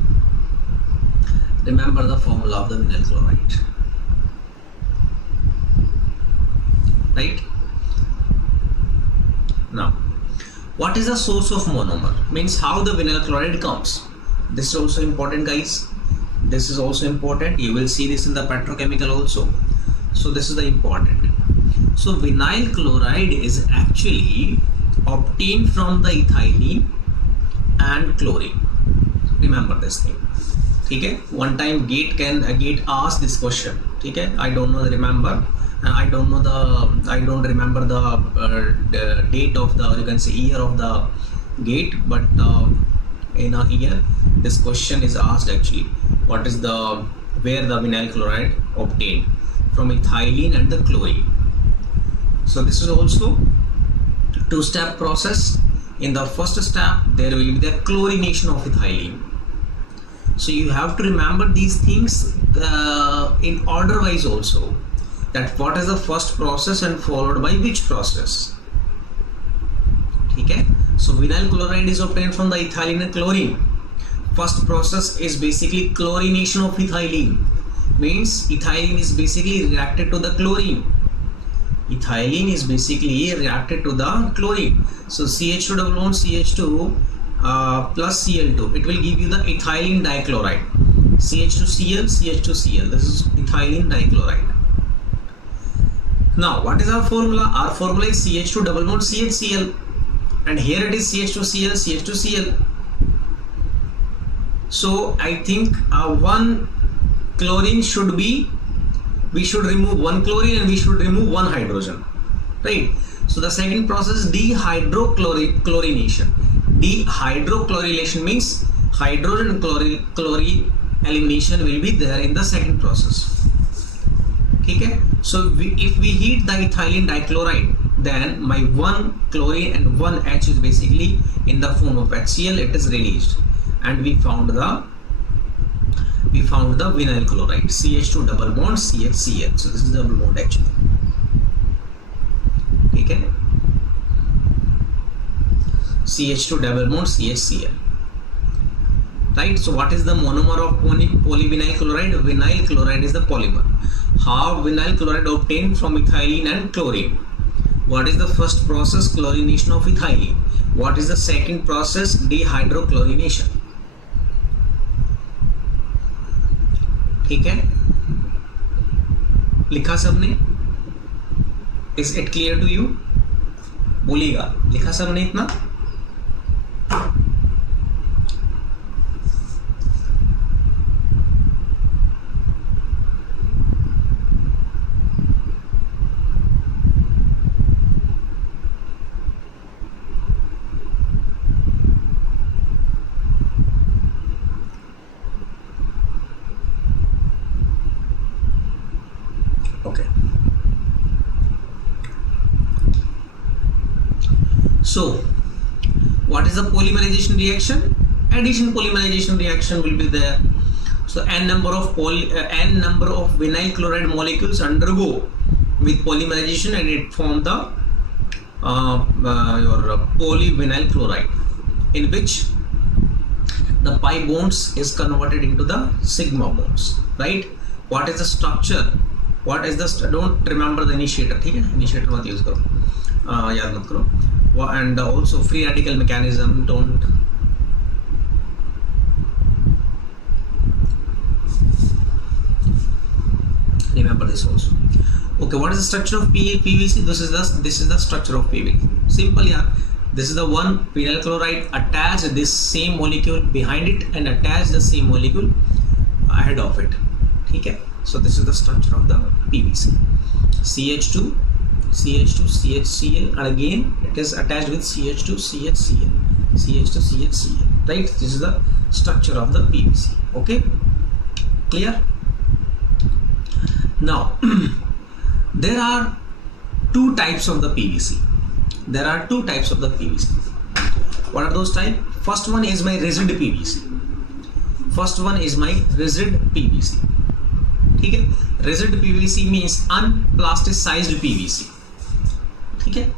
Remember the formula of the vinyl chloride, right? Now, what is the source of monomer? Means how the vinyl chloride comes. This is also important, guys. This is also important. You will see this in the petrochemical also. So this is the important. So vinyl chloride is actually obtained from the ethylene and chlorine. Remember this thing. Okay? One time gate ask this question. Okay? I don't remember the date of the, you can say, year of the gate, but in a year this question is asked actually. What is where the vinyl chloride obtained from ethylene and the chlorine. So this is also two-step process. In the first step there will be the chlorination of ethylene. So you have to remember these things in order wise also, that what is the first process and followed by which process. Okay? So vinyl chloride is obtained from the ethylene and chlorine. First process is basically chlorination of ethylene. Means ethylene is basically reacted to the chlorine. Ethylene is basically reacted to the chlorine. So CH2 double bond CH2 plus Cl2. It will give you the ethylene dichloride. CH2Cl, CH2Cl. This is ethylene dichloride. Now what is our formula? Our formula is CH2 double bond CHCl. And here it is CH2Cl, CH2Cl. So I think one chlorine should be, we should remove one chlorine and we should remove one hydrogen, right? So the second process, dehydrochlorination. Dehydrochlorination means hydrogen and chlorine elimination will be there in the second process. Okay? So if we heat the ethylene dichloride, then my one chlorine and one H is basically in the form of HCl, it is released, and we found the vinyl chloride, CH2 double bond CHCl. So this is double bond actually. Okay, CH2 double bond CHCl. Right. So what is the monomer of polyvinyl chloride? Vinyl chloride is the polymer. How vinyl chloride obtained from ethylene and chlorine? What is the first process? Chlorination of ethylene. What is the second process? Dehydrochlorination. ठीक है, लिखा सबने? Is it clear to you? बोलिएगा, लिखा सबने इतना? So what is the polymerization reaction? Addition polymerization reaction will be there. So n number of vinyl chloride molecules undergo with polymerization and it form the your polyvinyl chloride, in which the pi bonds is converted into the sigma bonds, right? What is the structure? What is the, don't remember the initiator, ठीक है? Initiator मत use करो, याद मत करो. And also free radical mechanism, don't remember this also. Okay, what is the structure of PVC? This is the structure of PVC. Simple, yeah. This is the one vinyl chloride, attach this same molecule behind it and attach the same molecule ahead of it. Okay, so this is the structure of the PVC. CH2 CHCl, and again it is attached with CH2 CHCl, right? This is the structure of the PVC. Okay, clear? Now there are two types of the PVC. What are those types? First one is my rigid PVC. Okay, rigid PVC means unplasticized PVC. Okay,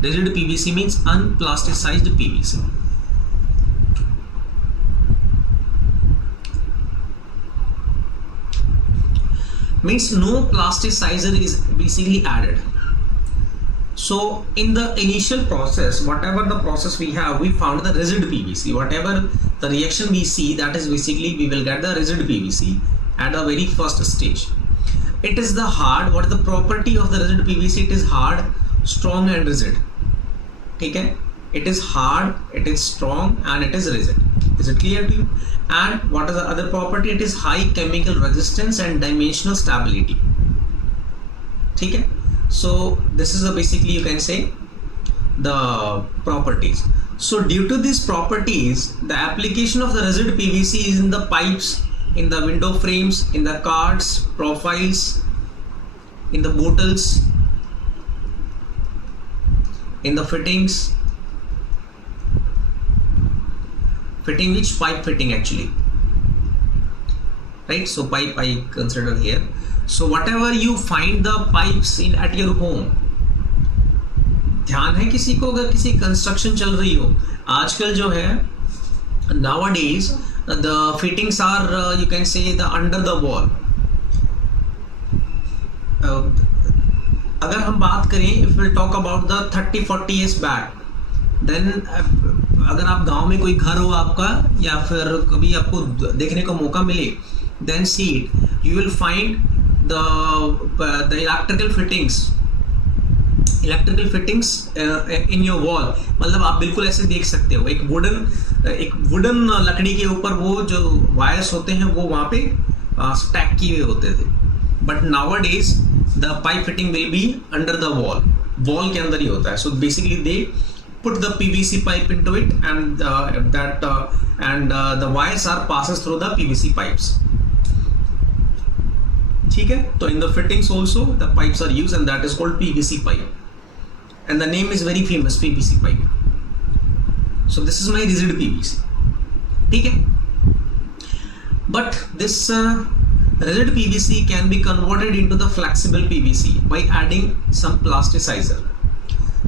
rigid PVC means unplasticized PVC. Means no plasticizer is basically added. So in the initial process, whatever the process we have, we found the rigid PVC. Whatever the reaction we see, that is basically we will get the rigid PVC at a very first stage. It is the hard. What is the property of the rigid PVC? It is hard, strong and rigid. Okay, it is hard, it is strong and it is rigid. Is it clear to you? And what is the other property? It is high chemical resistance and dimensional stability. Okay, so this is basically, you can say, the properties. So due to these properties, the application of the rigid PVC is in the pipes, in the window frames, in the cards, profiles, in the bottles, in the fittings. Fitting, which pipe fitting actually, right? So pipe I consider here. So whatever you find the pipes in at your home, ध्यान है किसी को, अगर किसी construction चल रही हो आजकल जो है, nowadays the fittings are you can say the under the wall. अगर हम बात करें, if we'll talk about the 30-40 years back, then अगर आप गांव में कोई घर हो आपका, या फिर कभी आपको देखने को मौका मिले, then see it, you will find the electrical fittings in your wall. मतलब आप बिल्कुल ऐसे देख सकते हो, एक वुडन लकड़ी के ऊपर वो जो वायर्स होते हैं वो वहाँ पे स्टैक किए हुए होते थे. But nowadays the pipe fitting will be under the wall के अंदर ही होता है. So basically they put the PVC pipe into it, and the wires are passes through the PVC pipes. ठीक है, तो in the fittings also the pipes are used, and that is called PVC pipe, and the name is very famous, PVC pipe. So this is my rigid PVC. ठीक है, but this rigid PVC can be converted into the flexible PVC by adding some plasticizer.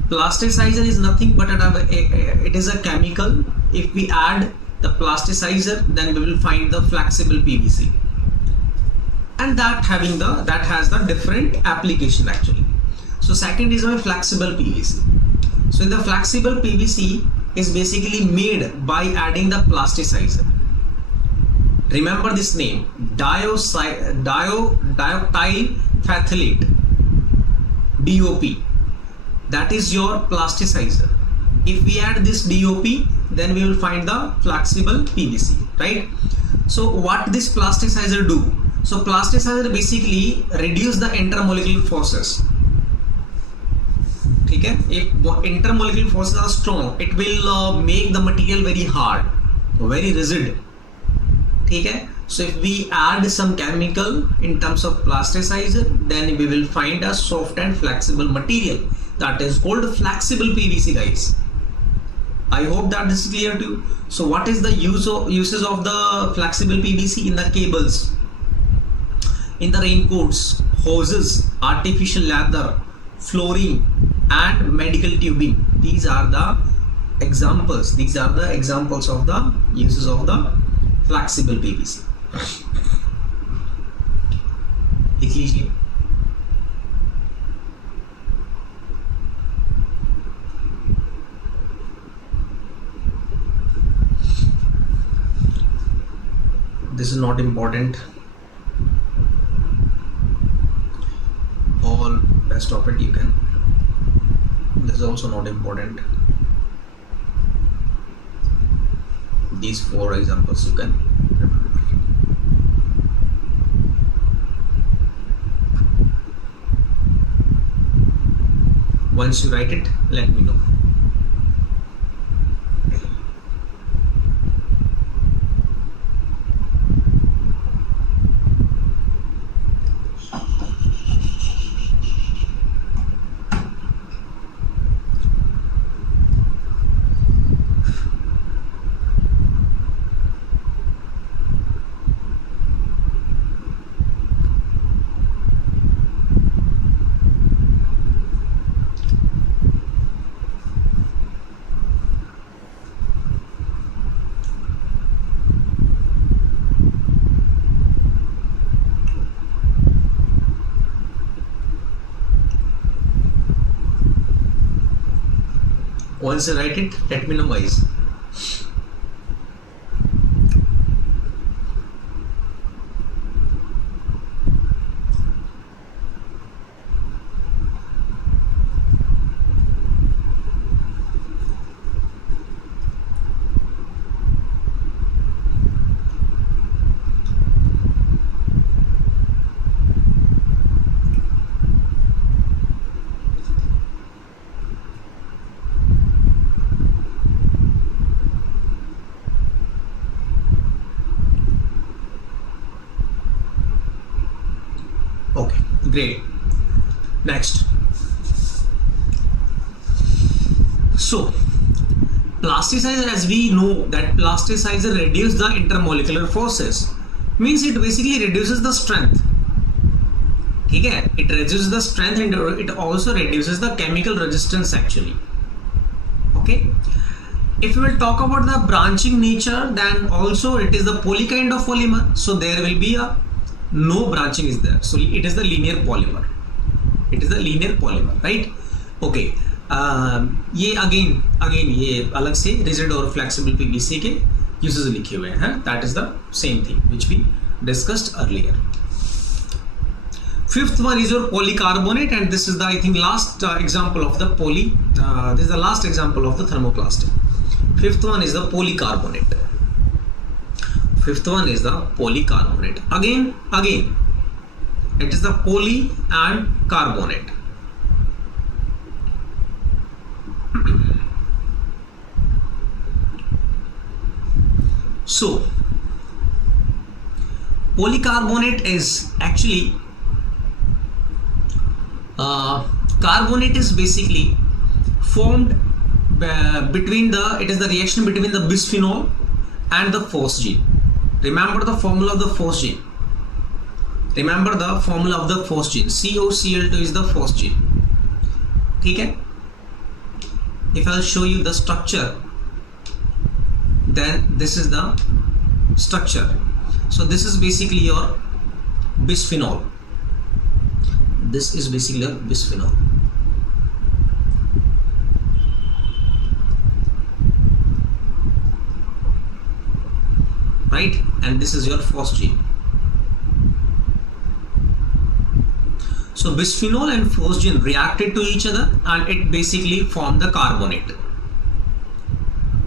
Plasticizer is nothing but it is a chemical. If we add the plasticizer, then we will find the flexible PVC, and that has the different application actually. So second is my flexible PVC. So in the flexible PVC is basically made by adding the plasticizer. Remember this name, diethyl phthalate, DOP. That is your plasticizer. If we add this DOP, then we will find the flexible PVC, right? So what this plasticizer do? So plasticizer basically reduce the intermolecular forces. Okay? If intermolecular forces are strong, it will make the material very hard, very rigid. Okay? So if we add some chemical in terms of plasticizer, then we will find a soft and flexible material. That is called flexible PVC, guys. I hope that this is clear to you. So what is the uses of the flexible PVC? In the cables, in the raincoats, hoses, artificial leather, flooring and medical tubing. These are the examples. These are the examples of the uses of the flexible PVC. लिख लीजिए. This is not important. All rest of it you can. This is also not important. These 4 examples you can remember. Once you write it, let me know. Once you write it, let me know, guys. Great. Next. So plasticizer, as we know that plasticizer reduces the intermolecular forces, means it basically reduces the strength. Okay? It reduces the strength and it also reduces the chemical resistance actually. Okay. If we will talk about the branching nature, then also it is the poly kind of polymer. So there will be a no branching is there. So it is the linear polymer. It is the linear polymer, right? Okay. ये again ये अलग से rigid और flexible PVC के uses लिखे हुए हैं. That is the same thing which we discussed earlier. Fifth one is your polycarbonate, and this is the, I think, last example of the poly. This is the last example of the thermoplastic. Fifth one is the polycarbonate. Fifth one is the polycarbonate. Again, it is the poly and carbonate. So polycarbonate is actually carbonate is basically formed between the, it is the reaction between the bisphenol and the phosgene. Remember the formula of the phosgene. Remember the formula of the phosgene. COCl2 is the phosgene. Okay? If I'll show you the structure, then this is the structure. So this is basically your bisphenol. This is basically your bisphenol. Right? And this is your phosgene. So bisphenol and phosgene reacted to each other and it basically formed the carbonate.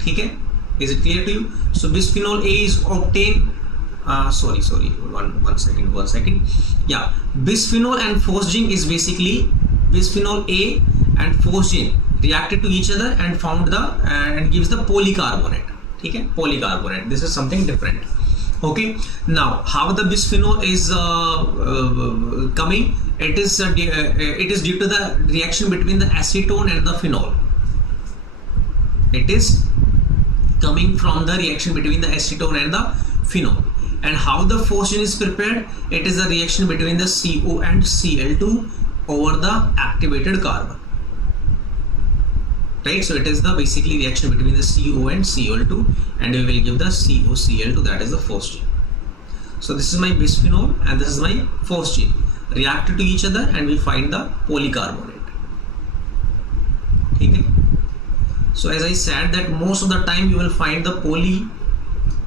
Okay? Is it clear to you? So bisphenol A is obtained. One second. Yeah, bisphenol and phosgene is basically bisphenol A and phosgene reacted to each other and formed the and gives the polycarbonate. Okay, polycarbonate. This is something different. Okay. Now, how the bisphenol is coming? It is due to the reaction between the acetone and the phenol. It is coming from the reaction between the acetone and the phenol. And how the phosgene is prepared? It is a reaction between the CO and Cl2 over the activated carbon. Right? So it is the basically reaction between the CO and Cl2, and we will give the COCl2, that is the phosgene. So this is my bisphenol and this is my phosgene reacted to each other and we find the polycarbonate. Okay? So as I said that most of the time you will find the poly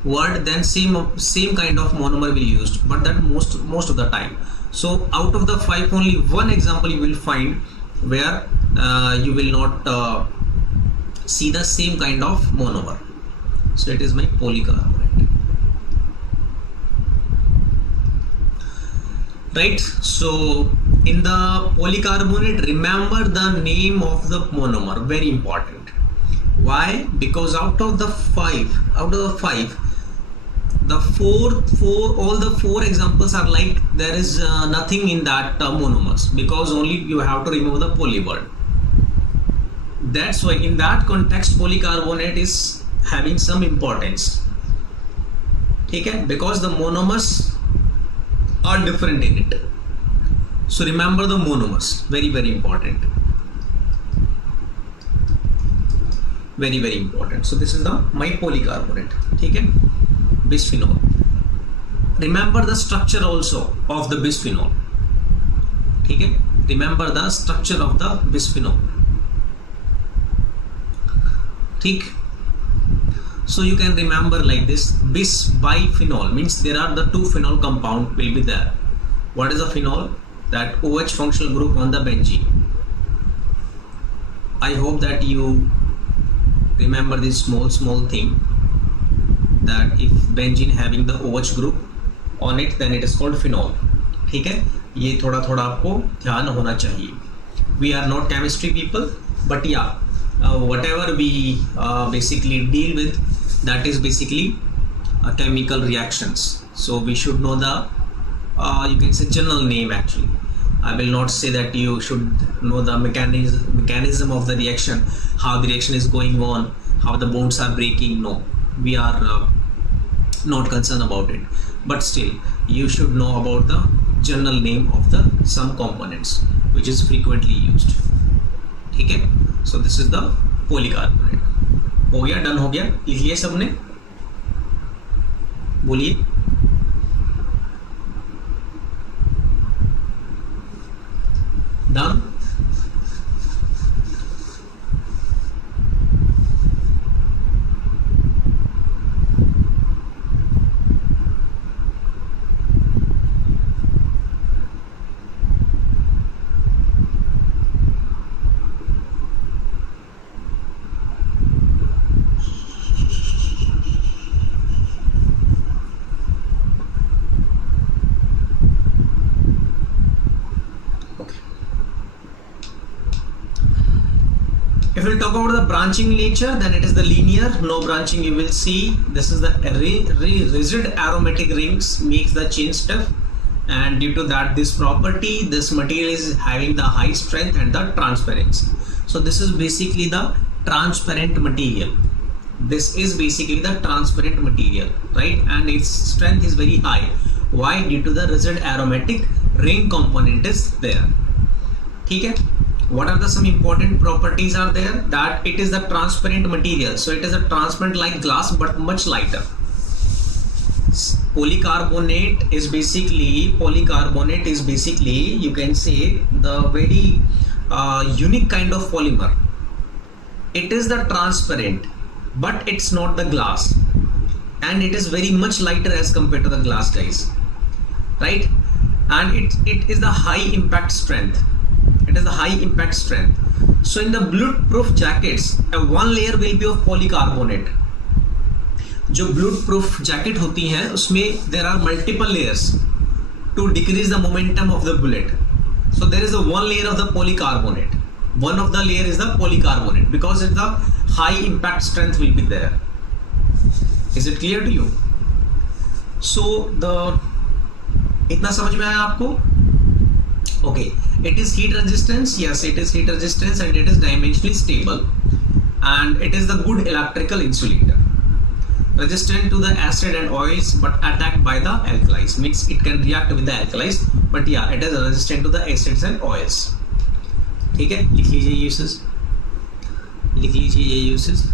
word, then same kind of monomer will be used, but that most of the time. So out of the 5, only one example you will find where you will not see the same kind of monomer. So it is my polycarbonate. Right? So in the polycarbonate, remember the name of the monomer, very important. Why? Because out of the five, all the four examples are like there is nothing in that monomers, because only you have to remove the poly word. That's why in that context polycarbonate is having some importance. Okay? Because the monomers are different in it. So remember the monomers, very important. Very important. So this is the my polycarbonate. Okay? Bisphenol. Remember the structure also of the bisphenol. Okay? Remember the structure of the bisphenol. Okay? So you can remember like this: bis biphenol means there are the two phenol compound will be there. What is a phenol? That OH functional group on the benzene. I hope that you remember this small thing, that if benzene having the OH group on it, then it is called phenol. ठीक है? ये थोड़ा आपको ध्यान होना चाहिए. We are not chemistry people, but yeah, whatever we basically deal with, that is basically chemical reactions. So we should know the you can say general name actually. I will not say that you should know the mechanism of the reaction, how the reaction is going on, how the bonds are breaking. No, we are not concerned about it, but still you should know about the general name of the some components which is frequently used. ठीक है, so this is the polycarbonate. हो गया, done हो गया, लिख लिया सबने, बोलिए। Done. If we talk about the branching nature, then it is the linear, no branching you will see. This is the rigid aromatic rings makes the chain stiff, and due to that this property, this material is having the high strength and the transparency. So this is basically the transparent material. This is basically the transparent material, right? And its strength is very high. Why? Due to the rigid aromatic ring component is there. ठीक है? What are the some important properties are there? That it is the transparent material, so it is a transparent like glass but much lighter. Polycarbonate is basically you can say the very unique kind of polymer. It is the transparent, but it's not the glass, and it is very much lighter as compared to the glass, guys, right? And it is the high impact strength. It is the high impact strength. So in the bulletproof jackets, one layer will be of polycarbonate. जो bulletproof jacket होती हैं उसमें there are multiple layers to decrease the momentum of the bullet. So there is a one layer of the polycarbonate. One of the layer is the polycarbonate because it's the high impact strength will be there. Is it clear to you? So the इतना समझ में आया आपको? Okay, it is heat resistance. Yes, it is heat resistance, and it is dimensionally stable, and it is the good electrical insulator, resistant to the acid and oils but attacked by the alkalis. Means it can react with the alkalis, but yeah, it is resistant to the acids and oils. ठीक है, लिख लीजिए uses, लिख लीजिए ये uses.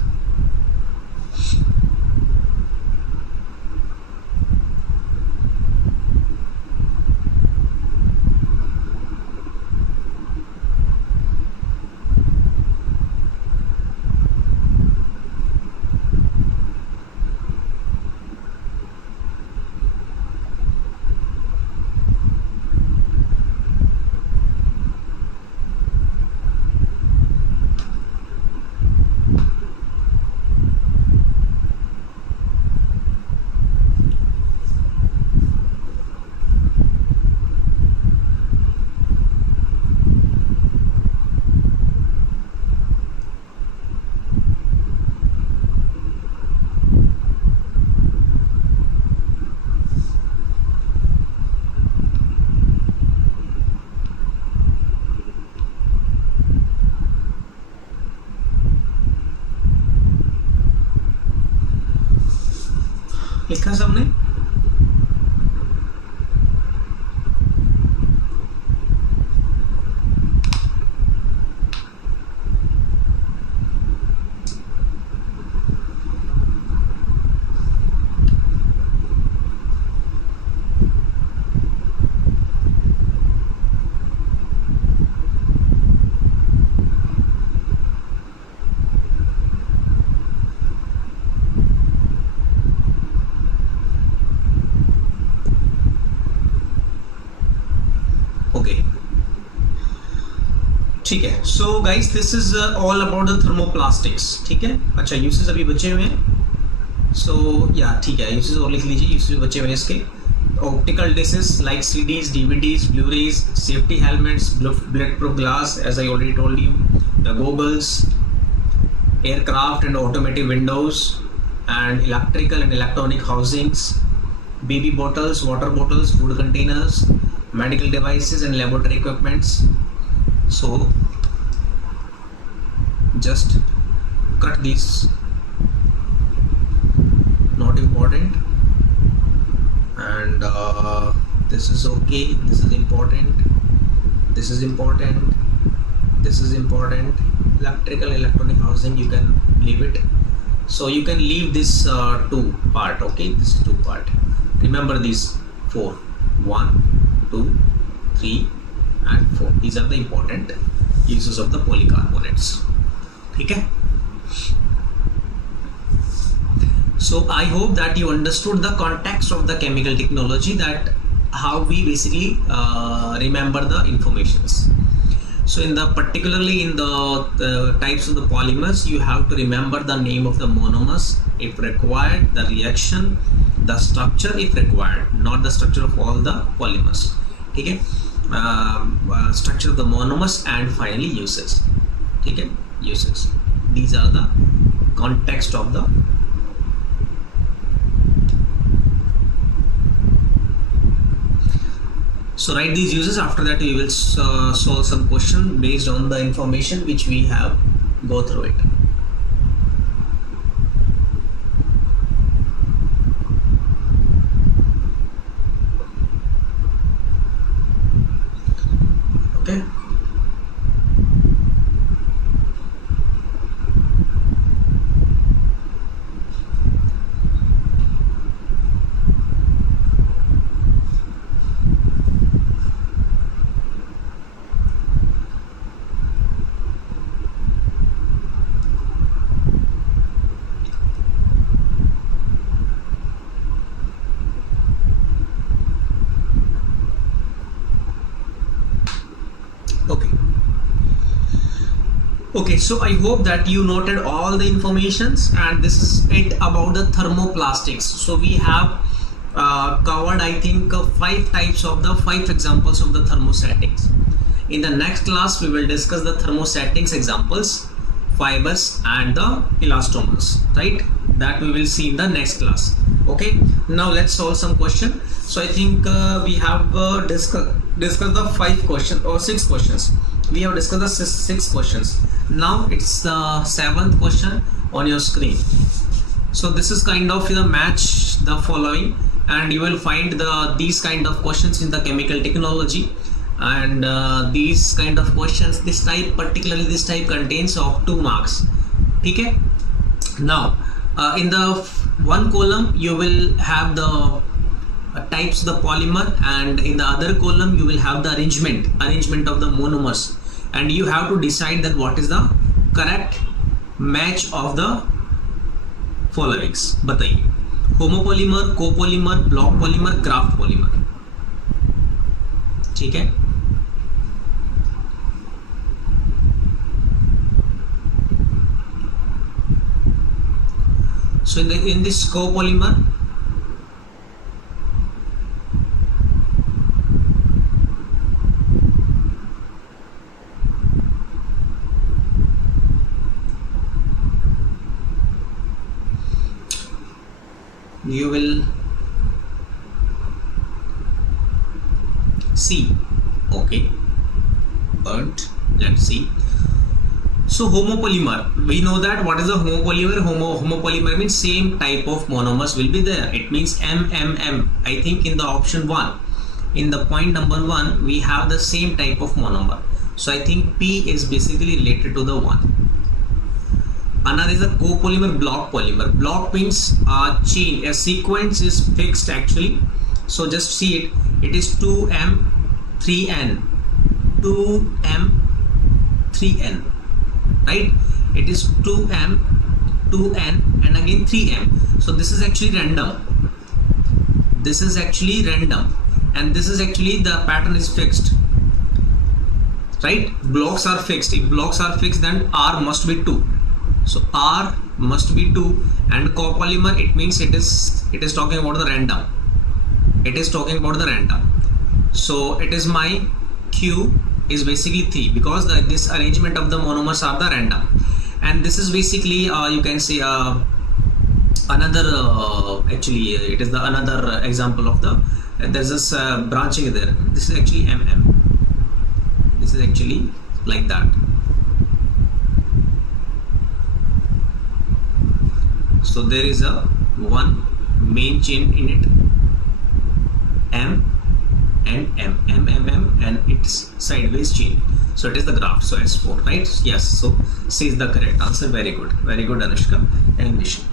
लिखा सबने? ठीक है, so guys this is all about the thermoplastics. ठीक है, अच्छा यूसेस अभी बचे हुए हैं. सो या ठीक है, यूसेस और लिख लीजिए, यूसेस बचे हुए हैं इसके. Optical discs like CDs, DVDs, Blu rays, safety helmets, bullet proof glass as I already told you, the goggles, aircraft and automotive windows, and electrical and electronic housings, baby bottles, water bottles, food containers, medical devices and laboratory equipments. So just cut these, not important, and this is okay, this is important, this is important, this is important. Electrical electronic housing, you can leave it. So you can leave this 2 part, okay, this is 2 part. Remember these 4, 1, 2, 3 and 4. These are the important uses of the polycarbonates. Okay. So I hope that you understood the context of the chemical technology, that how we basically remember the informations. So in the particularly in the types of the polymers, you have to remember the name of the monomers if required, the reaction, the structure if required, not the structure of all the polymers. Okay. Structure of the monomers and finally uses. Okay. Uses. These are the context of the So write these uses. After that we will solve some question based on the information which we have go through it. Okay. Okay, so I hope that you noted all the informations, and this is it about the thermoplastics. So we have covered, I think, 5 types of the 5 examples of the thermostatics. In the next class we will discuss the thermostatics examples, fibers and the elastomers, right? That we will see in the next class. Okay, now let's solve some question. So I think we have discussed the 5 questions or 6 questions. We have discussed the 6 questions. Now it's the 7th question on your screen. So this is kind of match the following, and you will find these kind of questions in the chemical technology, and these kind of questions, this type, particularly this type, contains of 2 marks. Okay. Now in the one column you will have the types of the polymer, and in the other column you will have the arrangement of the monomers, and you have to decide that what is the correct match of the followings. बताइए, homopolymer, copolymer, block polymer, graft polymer. ठीक है. So in this copolymer, you will see. Okay, but let's see. So homopolymer, we know that what is a homopolymer. Homopolymer means same type of monomers will be there. It means MMM. I think in the option 1, in the point number 1, we have the same type of monomer. So I think P is basically related to the 1. Another is a copolymer, block polymer. Block means a chain, a sequence is fixed actually. So just see it. It is 2M, 3N, 2M, 3N, right? It is 2M, 2N, and again 3M. So this is actually random. This is actually random, and this is actually the pattern is fixed, right? Blocks are fixed. If blocks are fixed, then R must be 2. So R must be 2, and copolymer, it means it is talking about the random. It is talking about the random. So it is my Q is basically 3, because this arrangement of the monomers are the random, and this is basically you can say another actually it is the another example of the there's this branching there. This is actually this is actually like that. So there is a one main chain in it, M and M and it's sideways chain, so it is the graft. So S4, right? Yes, so C is the correct answer. Very good Anushka and Nishan.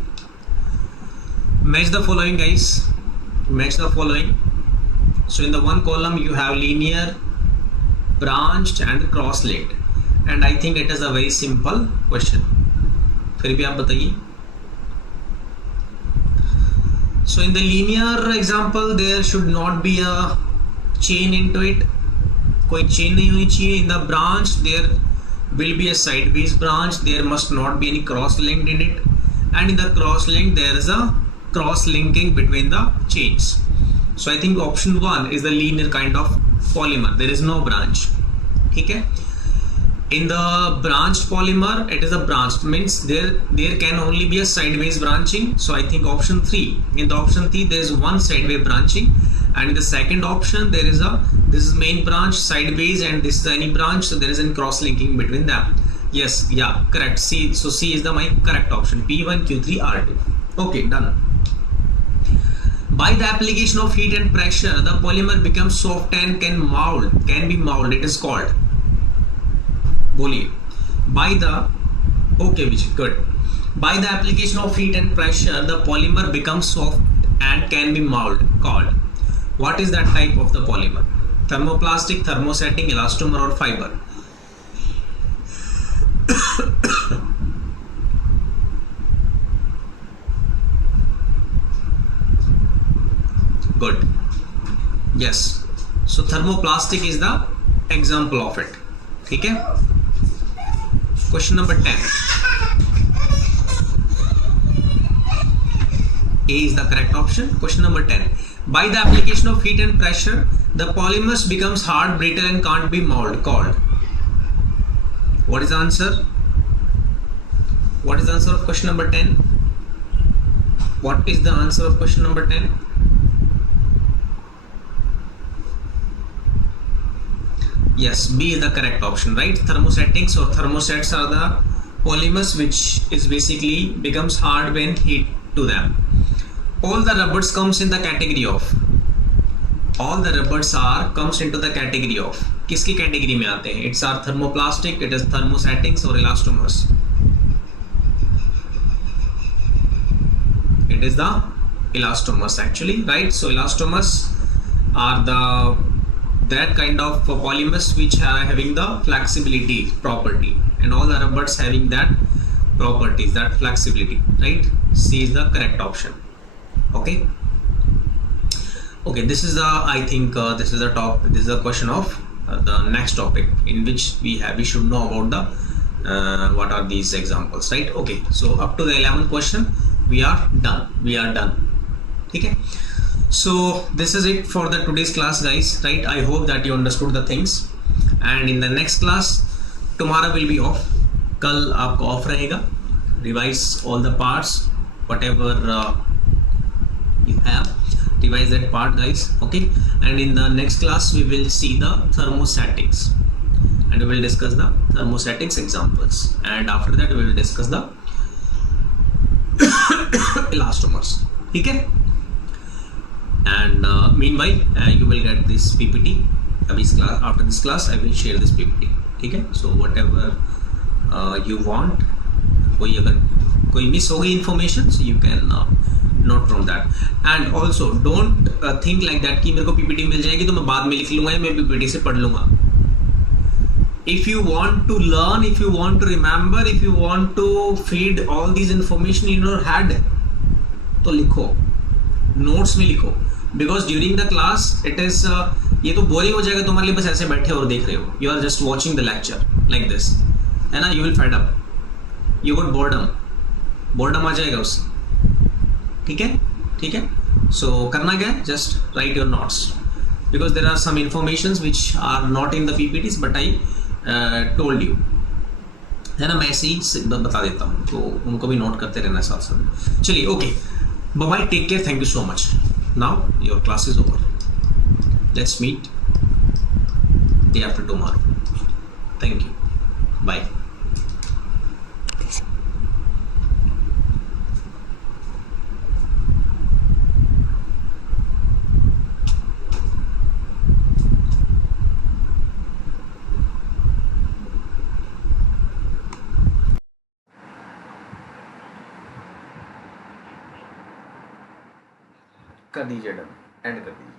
Match the following, guys. Match the following. So in the one column you have linear, branched and cross-linked, and I think it is a very simple question. फिर भी आप बताइए. So in the linear example there should not be a chain into it. कोई chain नहीं होनी चाहिए. In the branch there will be a sideways branch. There must not be any cross-linked in it, and in the cross-link there is a cross-linking between the chains. So I think option 1 is the linear kind of polymer. There is no branch. Okay. In the branched polymer, it is a branched, means there can only be a sideways branching. So I think option 3. In the option 3 there is one sideways branching, and in the second option there is this is main branch sideways and this is any branch, so there is a cross linking between them. Yes, yeah, correct. C. So C is my correct option. P1 Q3 R2. Okay, done. By the application of heat and pressure, the polymer becomes soft and can be molded. It is called. बोलिए. By the okay, Vijay, good. By the application of heat and pressure, the polymer becomes soft and can be molded. Called. What is that type of the polymer? Thermoplastic, thermosetting, elastomer, or fiber? Good. Yes. So thermoplastic is the example of it. Okay. Question number 10. A is the correct option. Question number 10. By the application of heat and pressure, the polymers becomes hard, brittle, and can't be molded. Called. What is the answer? What is the answer of question number 10? What is the answer of question number 10? Yes, B is the correct option, right? Thermosetics or thermosets are the polymers which is basically becomes hard when heat to them. All the rubbers comes in the category of. All the rubbers are comes into the category of. किसकी category में आते हैं? It's are thermoplastic, it is thermosetics or elastomers. It is the elastomers actually, right? So elastomers are that kind of polymers which are having the flexibility property, and all the rubbers having that properties, that flexibility, right? C is the correct option. Okay. Okay, this is the I think this is the question of the next topic in which we should know about the what are these examples, right? Okay, so up to the 11th question we are done. Okay. So this is it for the today's class, guys, right? I hope that you understood the things, and in the next class tomorrow will be off. कल आपको off रहेगा. Revise all the parts, whatever you have. Revise that part, guys. Okay. And in the next class we will see the thermosetics, and we will discuss the thermosetics examples, and after that we will discuss the elastomers. Okay. And meanwhile you will get this PPT. After this class I will share this PPT. Okay. So whatever you want, कोई miss हो गई information, so you can note from that. And also don't think like that कि मेरे को PPT मिल जाएगी तो मैं बाद में लिख लूँगा या मैं PPT से पढ़ लूँगा. If you want to learn, if you want to remember, if you want to feed all these information in your head, तो लिखो, notes में लिखो. Because during the class it is ये तो boring हो जाएगा तुम्हारे लिए, बस ऐसे बैठे और देख रहे हो. You are just watching the lecture like this, है ना? You will fed up. You got boredom आ जाएगा उससे. ठीक है. So करना क्या है? Just write your notes, because there are some informations which are not in the PPTs but I told you. है ना, मैं ऐसे ही बता देता हूँ, तो उनको भी नोट करते रहना साथ साथ। चलिए, okay, bye bye, take care, thank you so much. Now your class is over, let's meet day after tomorrow. Thank you, bye. कर दीजिए डन, एंड कर दीजिए।